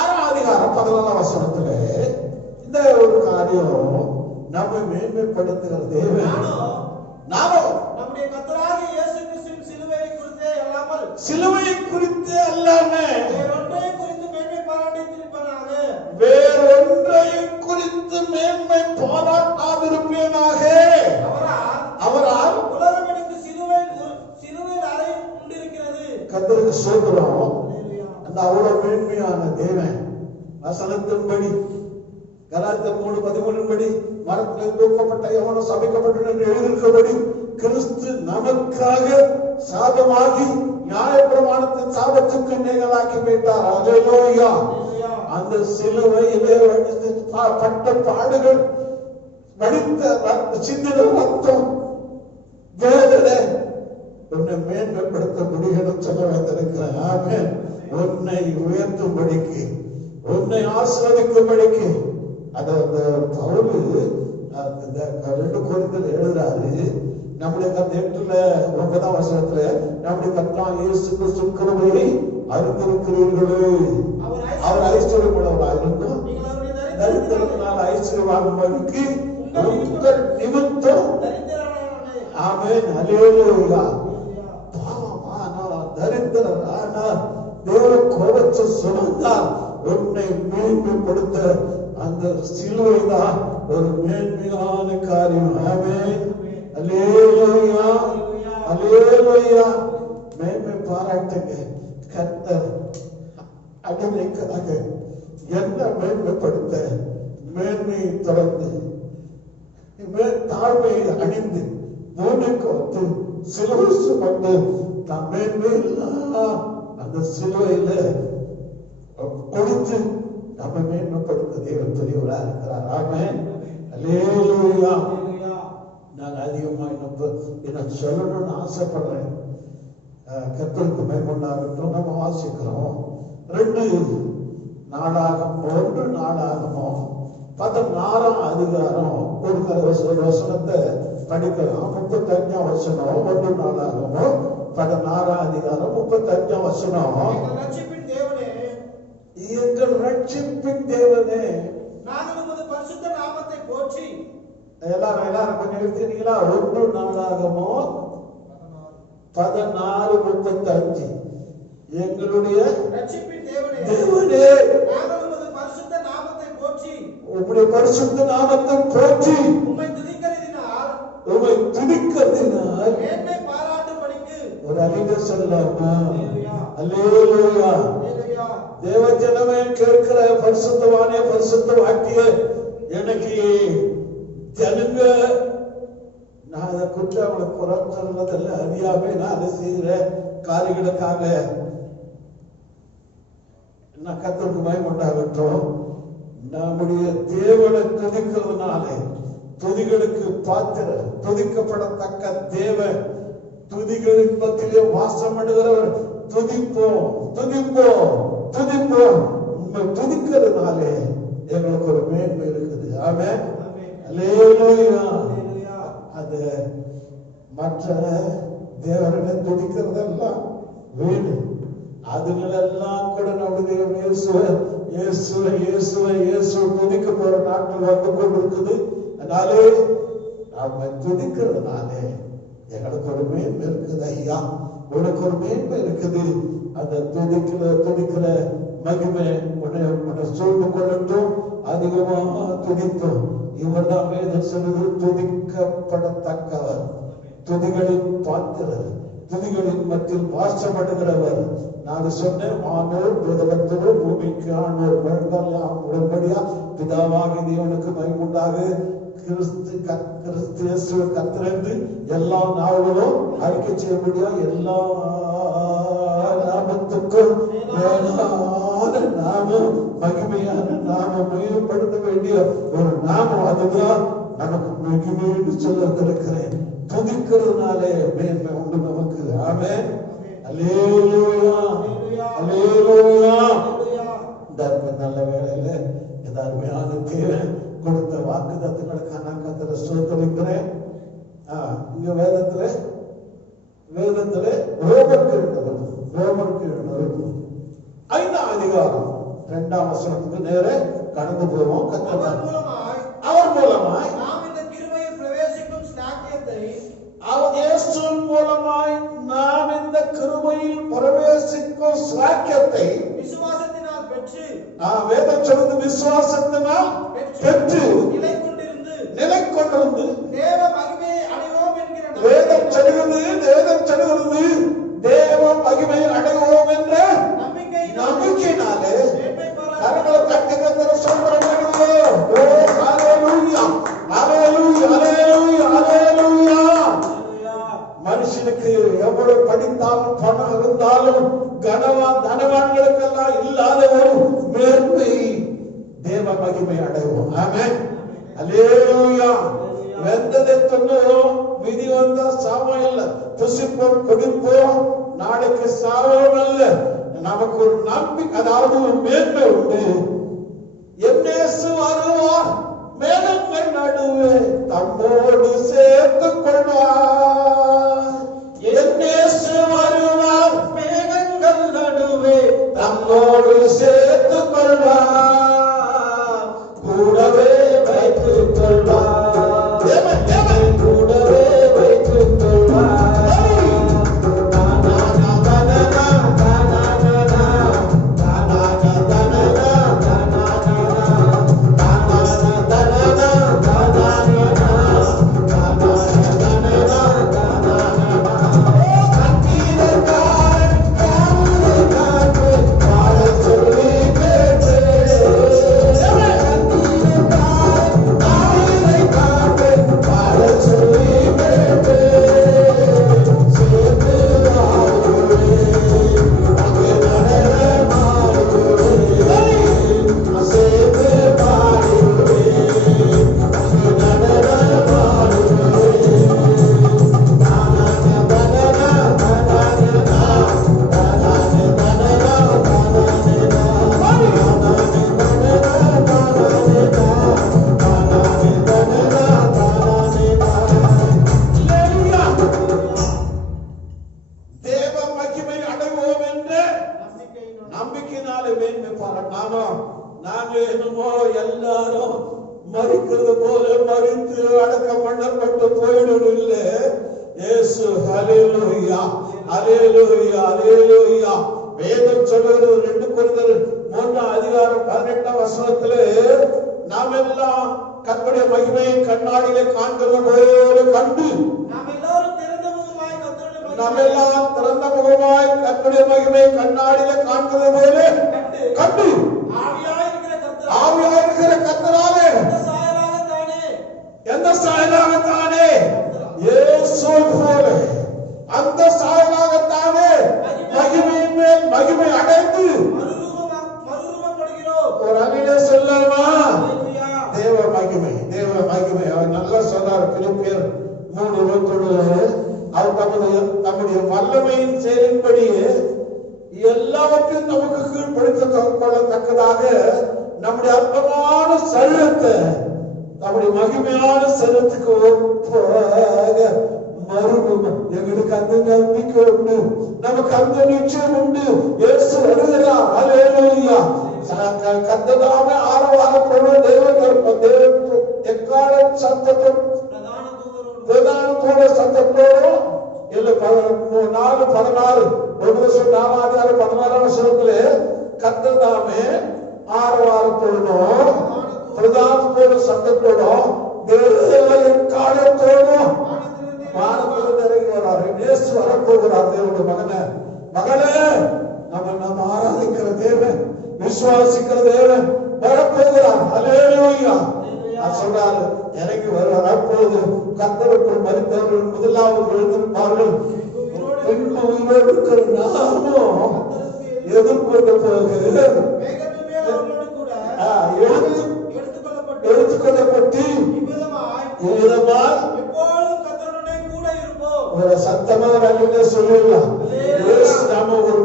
6ஆம் அதிகாரம் 14ஆம் வசனத்துல இந்த ஒரு காரியம் நம்மை மேன்மைப்படுத்துகிற தேவன் நாமும் நம்முடைய கர்த்தராகிய இயேசு கிறிஸ்துவின் சிலுவையை குறித்தே அல்லாமல் சிலுவையை குறித்து அல்லாமல் வேறொன்றையும் குறித்து மேன்மை பாராட்டியிருப்பேனாக. வேறொன்றையும் குறித்து மேன்மை பாராட்டாதிருப்பேனாக. அவரால் உலகம் எனக்கு சிலுவையில் அறை உண்டிருக்கிறது. கர்த்தருக்கு ஸ்தோத்திரம். அந்த அவ்வளவு மேன்மையான தேவன் வசனத்தின்படி கலாத்தியர் 3:13 மரத்தில் தூக்கப்பட்ட எவனோ சபிக்கப்பட்டு என்று எழுதியிருக்கிறபடி கிறிஸ்து நமக்காக சாபமாகி நியாயப்பிரமாணத்தின் சாபத்துக்கு நீங்களாக்கி வைத்தார். அல்லேலூயா. அந்த சிலுவையிலே பட்ட பாடுகள், வடித்த சிந்தின ரத்தம், வேதனை உன்னை மேன்மைப்படுத்த முடியும் சொல்ல வைத்திருக்கிறேன். ஆமென். உன்னை உயர்த்தும்படிக்கு உன்னை ஆசீர்வதிக்கும்படிக்கு அந்த பவுல் 2 கொரிந்தியர் எழுதுறாரு. நம்முடைய 8:9 வசனத்துல நம்முடைய கர்த்தராகிய இயேசு கிறிஸ்து கிருபையை அறிந்திருக்கிறீர்களே, அவர் ஐஸ்வர்யம் உள்ளவராயிருந்தும் தரித்திரத்தினால் ஐஸ்வர்யவாகும்படிக்கு உங்கள் நிமித்தம் ஆமென் அல்லேலூயா பாவமானார் தரித்திரரானார் தேவ கோபத்தை சுமந்தார். உன்னை மேன்மைப்படுத்த அந்த சிலுவை தான் ஒரு மேன்மையான காரியம். ஆமென் அல்லேலூயா அல்லேலூயா. மேன்மை பாராட்டுங்க. கர்த்தர் அடிமைக்காக என்ன மேன்மைப்படுத்த மேன்மையை தொடர்ந்து தாழ்மையை அணிந்து பூமிக்கு வந்து சிலுவை சுமந்து நாம் மேன்மையெல்லாம் அந்த சிலுவையில கொடுத்து நம்ம மேன்மைப்படுத்த தேவன் பெரியவரா இருக்கிறார். ஆமென் அல்லேலூயா. நான் அதிகமா என்ன சொல்லணும்னு ஆசைப்படுறேன். கர்த்தருக்கு மேற்கொண்டாகட்டும். நம்ம வாசிக்கிறோம் 1 நாளாகமோ 16ஆம் அதிகாரம் ஒரு வசனத்தை படிக்கலாம். 35ஆம் வசனம் 1 நாளாகமோ 16ஆம் அதிகாரம் 35ஆம் வசனம். எங்கள் ரட்சிப்பின் தேவனே நாங்கள் உமது பரிசுத்த நாமத்தை போற்றி. எல்லாரும் கொஞ்சம் எடுத்தீங்களா? 1 நாளாகமோ 16:35. எங்களுடைய ரட்சிப்பின் தேவனே நாங்கள் உமது பரிசுத்த நாமத்தை போற்றி. உம்முடைய பரிசுத்த நாமத்தை போற்றி உம்மை துதிக்கிறதினால் மேன்மை பாராட்டும்படிக்கு ஒரு அலிங்க சொல்லலாமா? அல்லேலூயா. தேவ ஜனமே கேட்கிற பரிசுத்தவானே பரிசுத்த வாக்கிய எனக்கு ஜனங்க நான் அதை குற்றம் அவளை புறத்தல்லதில்ல அறியாமே நான் அதை செய்கிற காரியங்களுக்காக நான் கர்த்தருக்கு மகிமையுண்டாகட்டும். நம்முடைய தேவனை துதிக்கிறதுனாலே துதிகளுக்கு பாத்திர துதிக்கப்படத்தக்க தேவன் துதிகளின் மத்தியிலே வாசம் பண்ணுகிறவர். துதிப்போம் துதிப்போம் துதிப்போம். உண்மை துதிக்கிறதுனாலே எங்களுக்கு ஒரு மேன்மை இருக்குது. ஆமென் அல்லேலூயா. அது மற்ற தேவனை துதிக்கிறதெல்லாம் வீடு அதுகளெல்லாம் கூட நம்முடைய இயேசுவை துதிக்க போற நாட்கள் வந்து கொண்டிருக்குது. அதனாலே நாம துதிக்கிறதுனாலே எங்களுக்கு ஒரு மேன்மை இருக்குது. ஐயா உனக்கு ஒரு மேன்மை இருக்குது. அந்த துதிக்கிற மகிமை உன்னை சூழ்ந்து கொள்ளட்டும். அதிகமா துதித்தோம். இவர் தான் வேதம் சொல்லுது துதிக்கப்படத்தக்கவர், துதிகளின் பாத்திரர், துதிகளின் மத்தியில் வாசப்படுகிறவர். நான் சொன்னேன் ஆனோர் வேதவத்தோ பூமிக்கு ஆனோர் முழங்கால் உடன்படியா பிதாவாகி தேவனுக்கு மகிமுண்டாக கிறிஸ்து கத்திரந்து எல்லா நாவலும் அறிக்கை செய்ய முடியும். எல்லா நாமத்துக்கும் மேலான நாமம் மகிமையான நாமம் மகிமைப்படுத்த வேண்டிய ஒரு நாமம். அதுதான் நமக்கு மகிமை என்று சொல்ல இருக்கிறேன். துதிக்கிறதுனாலே மேன்மை உண்டு நமக்கு. ஆமென் அல்லேலூயா அல்லேலூயா. இந்த நல்ல வேளையில இந்த அருமையான தேவன் கொடுத்த வாக்குத்தத்தங்களுக்காக நான் கர்த்தரை ஸ்தோத்திரிக்கிறேன். இங்க வேதத்துல ரோமருக்கு எழுதினது 5ஆம் அதிகாரம் 2ஆம் வசனத்துக்கு நேரே கடந்து போவோம். அவர் மூலமாய் நாம் இந்த கிருபையில் பிரவேசிக்கும் ஸ்லாக்கியத்தை இயேசுவின் மூலமாய் நாம் இந்த கிருபையில் பிரவேசிக்கும் ஸ்லாக்கியத்தை விசுவாசத்தினால் பெற்று வேதம் சொல்லுது விசுவாசத்தினால் பெற்று நிலை கொண்டிருந்து தேவ மகிமையை அடைவோம் என்கிற வேதம் சொல்லுகிறது தேவ மகிமையை அடைவோம் என்ற நம்பிக்கையினாலே கரங்களை தட்டி கர்த்தரை ஸ்தோத்திரம் பண்ணுவோம். ஓ ஹalleluya ஹalleluya ஹalleluya ஹalleluya. மனுஷனுக்கு எவ்வளவு படித்தாலும் பணம் இருந்தாலும் தனவான்களுக்கெல்லாம் இல்லாத ஒரு மேன்மை தேவ மகிமை அடைவோம். ஆமென் அல்லேலூயா. வெந்ததை தின்னுவோம், விதி வந்தா சாவம் இல்லை, புசிப்போம் குடிப்போம், நாளைக்கு சாவம் அல்ல. நமக்கு ஒரு நம்பிக்கை, அதாவது ஒரு மேன்மை உண்டு. என்னேசு வருவார், மேகங்கள் நடுவே தம்மோடு சேர்த்துக் கொள்வார். என்னேசு வருவார், மேகங்கள் நடுவே தம்மோடு சேர்த்துக் கொள்வார். கூடவே வைத்துக் கொள்வார், கூடவே வைத்துக் கொள்வார். நம்பிக்கையினாலே மேன்மை பாராட்டாமோ நாங்க என்னமோ எல்லாரும் மறிக்கிறது போல மறித்து அடக்கம் பண்ணப்பட்டு போயிடும் இல்லை. இயேசு ஹல்லேலூயா, ஹல்லேலூயா, ஹல்லேலூயா. வேதம் சொல்வது 2 கொரிந்தியர் 3:18 நாம் எல்லாம் கர்த்தருடைய மகிமையை கண்ணாடியிலே காண்கிறது போல கண்டு, நாம் எல்லாம் திறந்த முகமாய் கர்த்தருடைய மகிமையை கண்ணாடியிலே காண்கிறது போல கண்டு, ஆவியாயிருக்கிற கர்த்தராலே எந்த சாயலாகத்தானே இயேசு போல அந்த சாயலாகத்தானே மகிமையின் மேல் மகிமை அடைந்து ஒரு அணிலே சொல்லமா தேவ மகிமை, தேவ மகிமை. அவர் நல்லா சொன்னார் பிலிப்பியர் 3:27, அவர் தம்முடைய வல்லமையின் செயலின்படியே எல்லாவற்றையும் நமக்கு கீழ்ப்படுத்த கொள்ளத்தக்கதாக நம்முடைய அற்பமான சரீரத்தை நம்முடைய மகிமையான சரீரத்துக்கு ஒப்பாக மறுபடியும் எங்களுக்கு அந்த நம்பிக்கை உண்டு, நமக்கு அந்த நிச்சயம் உண்டு. இயேசு வருகிறார், ஹல்லேலூயா. கர்த்ததாமே ஆரவாரத்தோடு எக்கால சத்தத்தோடு பிரதானத்தோட சத்தத்தோடு 4:14 கர்த்ததாமே ஆரவாரத்தோடும் பிரதானத்தோட சத்தத்தோடும் எக்காலத்தோடும் வானத்திலிருந்து இறங்கி வராரு. இயேசு வரப்போகிறார். தேவனுடைய மகனே, நம்ம ஆராதிக்கிற தேவன், விசுவாசிக்கிற தேவன் வரப்போகிறார். ஹல்லேலூயா. சொல்றாரு, இறங்கி வருவார். அப்பொழுது கர்த்தருக்குள் மரித்தவர்கள் முதலாவது எழுந்திருப்பார்கள், உயிரோடு இருக்கிற நாமும் எதிர்கொண்டு போகிறேன் எடுத்துக்கொள்ளப்பட்டு ஒரு சத்தமாக சொல்லிடலாம். நாம ஒரு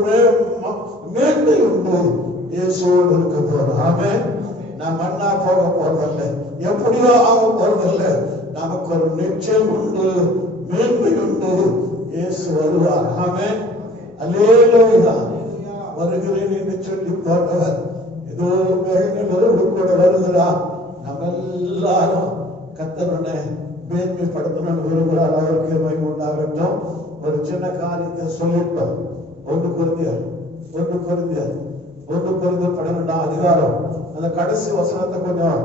மேன்மை உண்டு, இயேசுவோடு இருக்க போறோம். ஆமென். நான் மண்ணா போக போறதில்லை, எப்படியோ ஆக போறதில்லை. நமக்கு ஒரு நிச்சயம் உண்டு, மேன்மை உண்டு. இயேசு வருவார். ஆமென். அல்லேலூயா. வருகிறேன் என்று சொல்லி போட்டவர் ஏதோ மேகங்களோடு கூட வருகிறார். நம்ம எல்லாரும் கர்த்தருடைய மேன்மைப்படுத்தணும்னு விரும்புகிறார். அவருக்கு மகிமை உண்டாகட்டும். ஒரு சின்ன காரியத்தை சொல்லிட்டோம். 1 கொரிந்தியர் 12ஆம் அதிகாரம் அந்த கடைசி வசனத்தை கொஞ்சம்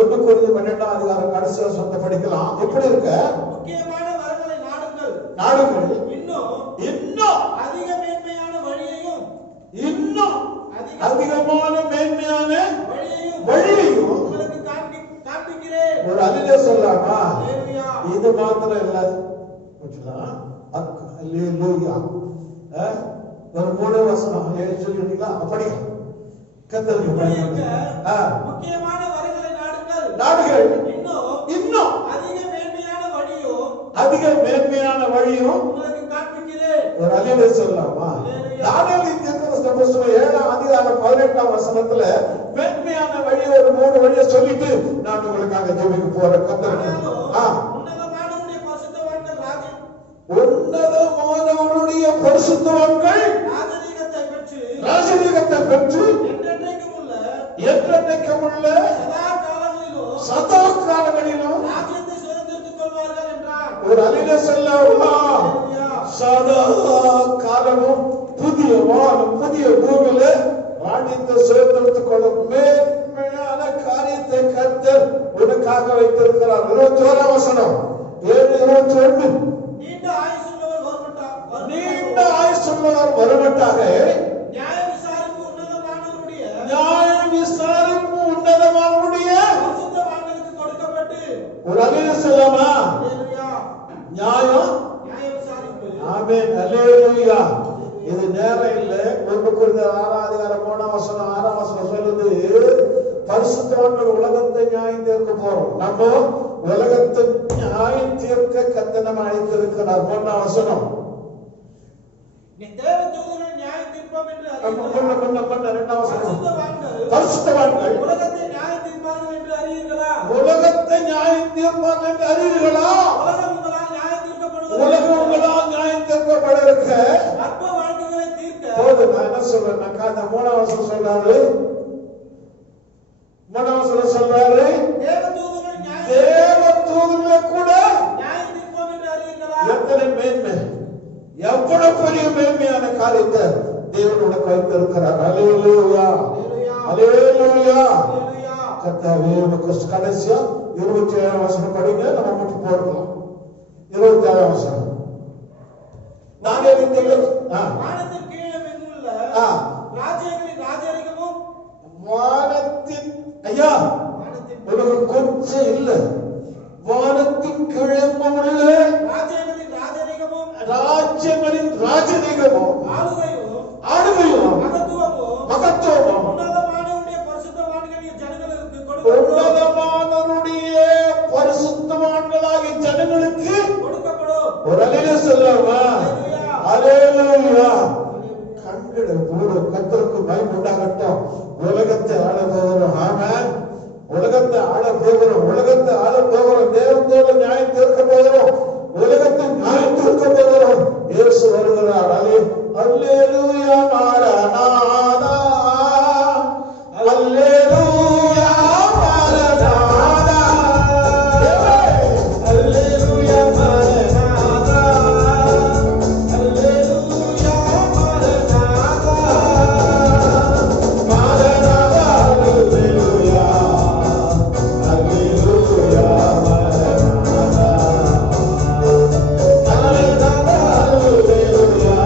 1 கொரிந்தியர் 12ஆம் அதிகாரம் கடைசி வசனத்தை படிக்கலாம். எப்படி இருக்க? முக்கியமான வரங்களை நாடுங்கள் இன்னும் அதிக மேன்மையான வழியையும் அதிகமான மேன்மையான வழியையும் உங்களுக்கு காண்பிக்கிறேன். ஒரு அலிலே சொல்லலாமா? இது மாத்திரம் இல்ல, அல்லேலூயா. ஒரு 3 வசனம் சொல்லிட்டீங்களா? அப்படி கர்த்தருக்கு முக்கியமான வரங்களை நாடுகள் இன்னும் அதிக மேன்மையான வழியும் உங்களுக்கு ஒரு அல்லேலூயா சொல்லலாமா? தானியேலின் தீர்க்கதரிசன புத்தகம் 7ஆம் அதிகாரம் 18ஆம் வசனத்துல மேன்மையான வழியை ஒரு 3 வழியை சொல்லிட்டு நான் உங்களுக்காக ஜெபிக்க போறேன். கர்த்தருக்கு உன்னதமானவருடைய பரிசுத்தவான்கள் உன்னதமானவருடைய பரிசுத்தவான்கள் ராஜரீகத்தை பெற்று என்றென்றைக்கும் உள்ள சதா காலங்களிலும் ராஜ்யத்தை சுதந்திரித்துக் கொள்வார்கள் என்றார். ஒரு அல்லேலூயா சொல்லலாமா? சதா காலமும் புதிய வானம் புதிய பூமியில ராஜ்யத்தை சுதந்திரித்துக் கொள்ளும் மேன்மையான காரியத்தை கர்த்தர் உனக்காக வைத்திருக்கிறார். 21ஆம் வசனம் 7:21 நீண்ட ஆயுசுள்ளவர் வருமட்டாக நியாய விசாரிப்பு உன்னதமானவருடைய பரிசுத்தவான்களுக்கு கொடுக்கப்பட்டு ஒரு அல்லேலூயா சொல்லலாமா? நியாய விசாரிப்பு. ஆமென். அல்லேலூயா. இது நேரம் இல்ல. 1 கொரிந்தியர் 6ஆம் அதிகாரம் 3ஆம் வசனம் 6ஆம் வசனம் சொல்லுது, பரிசுத்தவான்கள் உலகத்தை நியாயம் தீர்க்க போறோம். நம்ம உலகத்தை நியாயம் தீர்க்க கர்த்தர் நம்மை அழைத்திருக்கிறார். 3ஆம் வசனம் தேவதூதர்கள் நியாயம் தீர்ப்போம் என்று அறியீர்களா? 2ஆம் வசனம் பரிசுத்தவான்கள் பரிசுத்தவான்கள் உலகத்தை நியாயம் தீர்ப்பார்கள் என்று அறியீர்களா? உலகத்தை நியாயம் தீர்ப்பார்கள் என்று அறியீர்களா? உலகம் உங்களால் நியாயம் தீர்க்கப்படுவது உலகம் உங்களால் நியாயம் தீர்க்கப்பட இருக்க அற்ப வாழ்க்கைகளை தீர்க்க போது. நான் என்ன சொல்றேன்? அந்த 3ஆம் வசனம் சொல்றாரு, 3ஆம் வசனம் சொல்றாரு, தேவதூதர்களை கூட நியாயம் தீர்ப்போம் என்று அறியீர்களா? எத்தனை மேன்மை, எவ்வளவு பெரிய மேன்மையான காரியத்தை தேவன் உனக்கு வைத்திருக்கிறார். அல்லேலூயா, அல்லேலூயா. கர்த்தாவே உமக்கு கடைசியா 27ஆம் வசனம் படிங்க, நம்ம மட்டும் போடலாம். 27ஆம் வசனம் வானத்தின் கீழே எங்குள்ள ராஜ்யங்களின் ராஜரிகமும் வானத்தின் ஐயா உனக்கு கொஞ்சம் இல்ல, வானத்தின் கிழமுள்ள ராஜ்யங்களின் ராஜரிகமும் ராஜ்யங்களின் ராஜரிகமும் ஆளுகையும் மகத்துவமும் உன்னதமானவருடைய பரிசுத்தவான்களாகிய ஜனங்களுக்கு கொடுக்கப்படும். ஒரு அல்லேலூயா சொல்லலாமா? அல்லேலூயா. கண்களை மூடு. கர்த்தருக்கு மகிமை உண்டாகட்டும். உலகத்தை ஆள போகிறோம். ஆமென். உலகத்தை ஆள போகிறோம். உலகத்தை ஆள போகிறோம். தேவனோட நியாயம் தீர்க்க போகிறோம். உலகத்தை நியாயம் தீர்க்க போகிறோம். இயேசு வருகிறார். அல்லேலூயா மாரநாதா, அல்லேலூயா மாரநாதா, அல்லேலூயா மாரநாதா, அல்லேலூயா மாரநாதா, மாரநாதா, அல்லேலூயா, அல்லேலூயா மாரநாதா, அல்லேலூயா, அல்லேலூயா,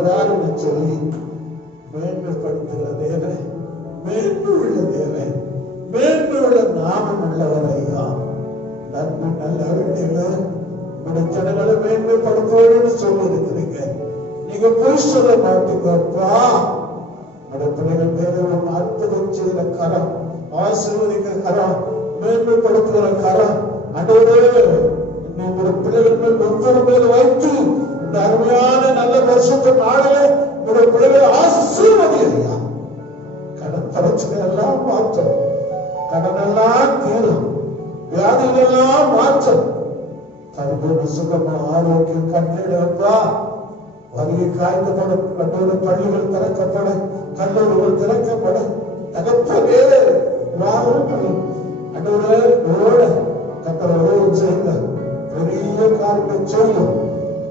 இருக்கிறார் என்று சொல்லி மேன்மைப்படுத்துகிற தேவன், மேன்மை உள்ள தேவன், மேன்மை உள்ள நாமம் உள்ளவர் ஐயா. நன்மை நல்ல வேண்டியல உங்களுடைய ஜனங்களை மேன்மைப்படுத்துவேன்னு சொல்லி இருக்கிறீங்க. நீங்க போய் சொல்ல மாட்டீங்கப்பா. உங்களுடைய பிள்ளைகள் மேலே அற்புதம் செய்கிற கரம், ஆசீர்வதிக்கிற கரம், மேன்மைப்படுத்துகிற கரம் ஆண்டவரே உங்களுடைய பிள்ளைகள் மேல் ஒவ்வொரு மேல் வைத்து இந்த அருமையான நல்ல வருஷத்து நாளிலே உங்களுடைய பிள்ளைகளை ஆசீர்வதி ஐயா. கடன் பிரச்சனை எல்லாம் மாற்றம், கடன் எல்லாம் தீரும், வியாதிகள் எல்லாம் மாற்றம், பரிபூர்ண சுகமா ஆரோக்கியம் கட்டிடப்பா. வருகை காய்க்கப்படும், கல்லூரி பள்ளிகள் திறக்கப்படும், கல்லூரிகள் திறக்கப்படும். தகப்பனே அன்றோட கத்தரோடு செய்த பெரிய காரியங்களை செய்யும்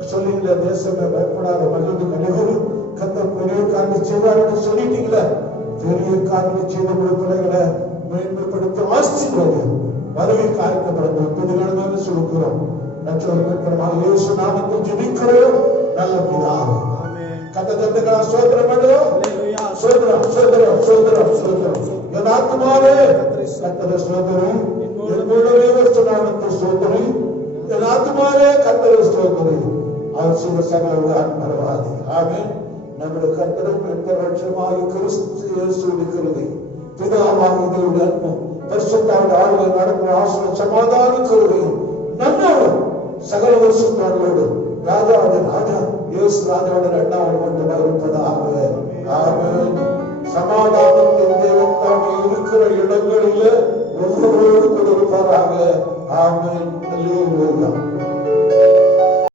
சொல்லி இந்த தேசத்தை பயப்படாத மகிழ்ந்து கழிவு கத்த பெரிய காரியம் செய்வார் சொல்லிட்டீங்களா? பெரிய காரியம் செய்த பிள்ளைகளை மேன்மைப்படுத்த ஆசீர்வாதம் வருகை காய்க்கப்படும் புதுகளுமே சொல்லுகிறோம். இயேசு நாமத்தில் ஜெபிக்கிறோம் நல்ல பிதாவே. கத்ததத்துகளா ஸ்தோத்திரம் பண்ணுவோம். ஸ்தோத்திரம் ஸ்தோத்திரம் ஸ்தோத்திரம் ஸ்தோத்திரம். என் ஆத்துமாவே கர்த்தரை ஸ்தோத்திரி, என் முழுவதுமே இயேசு நாமத்தை ஸ்தோத்திரி, என் ஆத்துமாவே கர்த்தரை ஸ்தோத்திரி, அவர் செய்த சகல மறவாதே. ஆமென். நம்முடைய கர்த்தரும் இரட்சகருமாகிய கிறிஸ்து இயேசுவின் கிருபை, பிதாவாகிய தேவனுடைய அன்பும் பரிசுத்தாவின் ஆளுகை நடக்கும் ஆசீர்வாத சமாதான கிருபையும் நம்மோடு சகல வருஷத்தோடு ராஜாவின் ராஜா இயேசு ராஜாவுடன் இரண்டாவது மட்டுமாக இருப்பதாக. ஆமென். சமாதானத்தின் தேவன் தாமே இருக்கிற இடங்களில் ஒவ்வொருவரோடு கூட இருப்பாராக. ஆமென். அல்லேலூயா.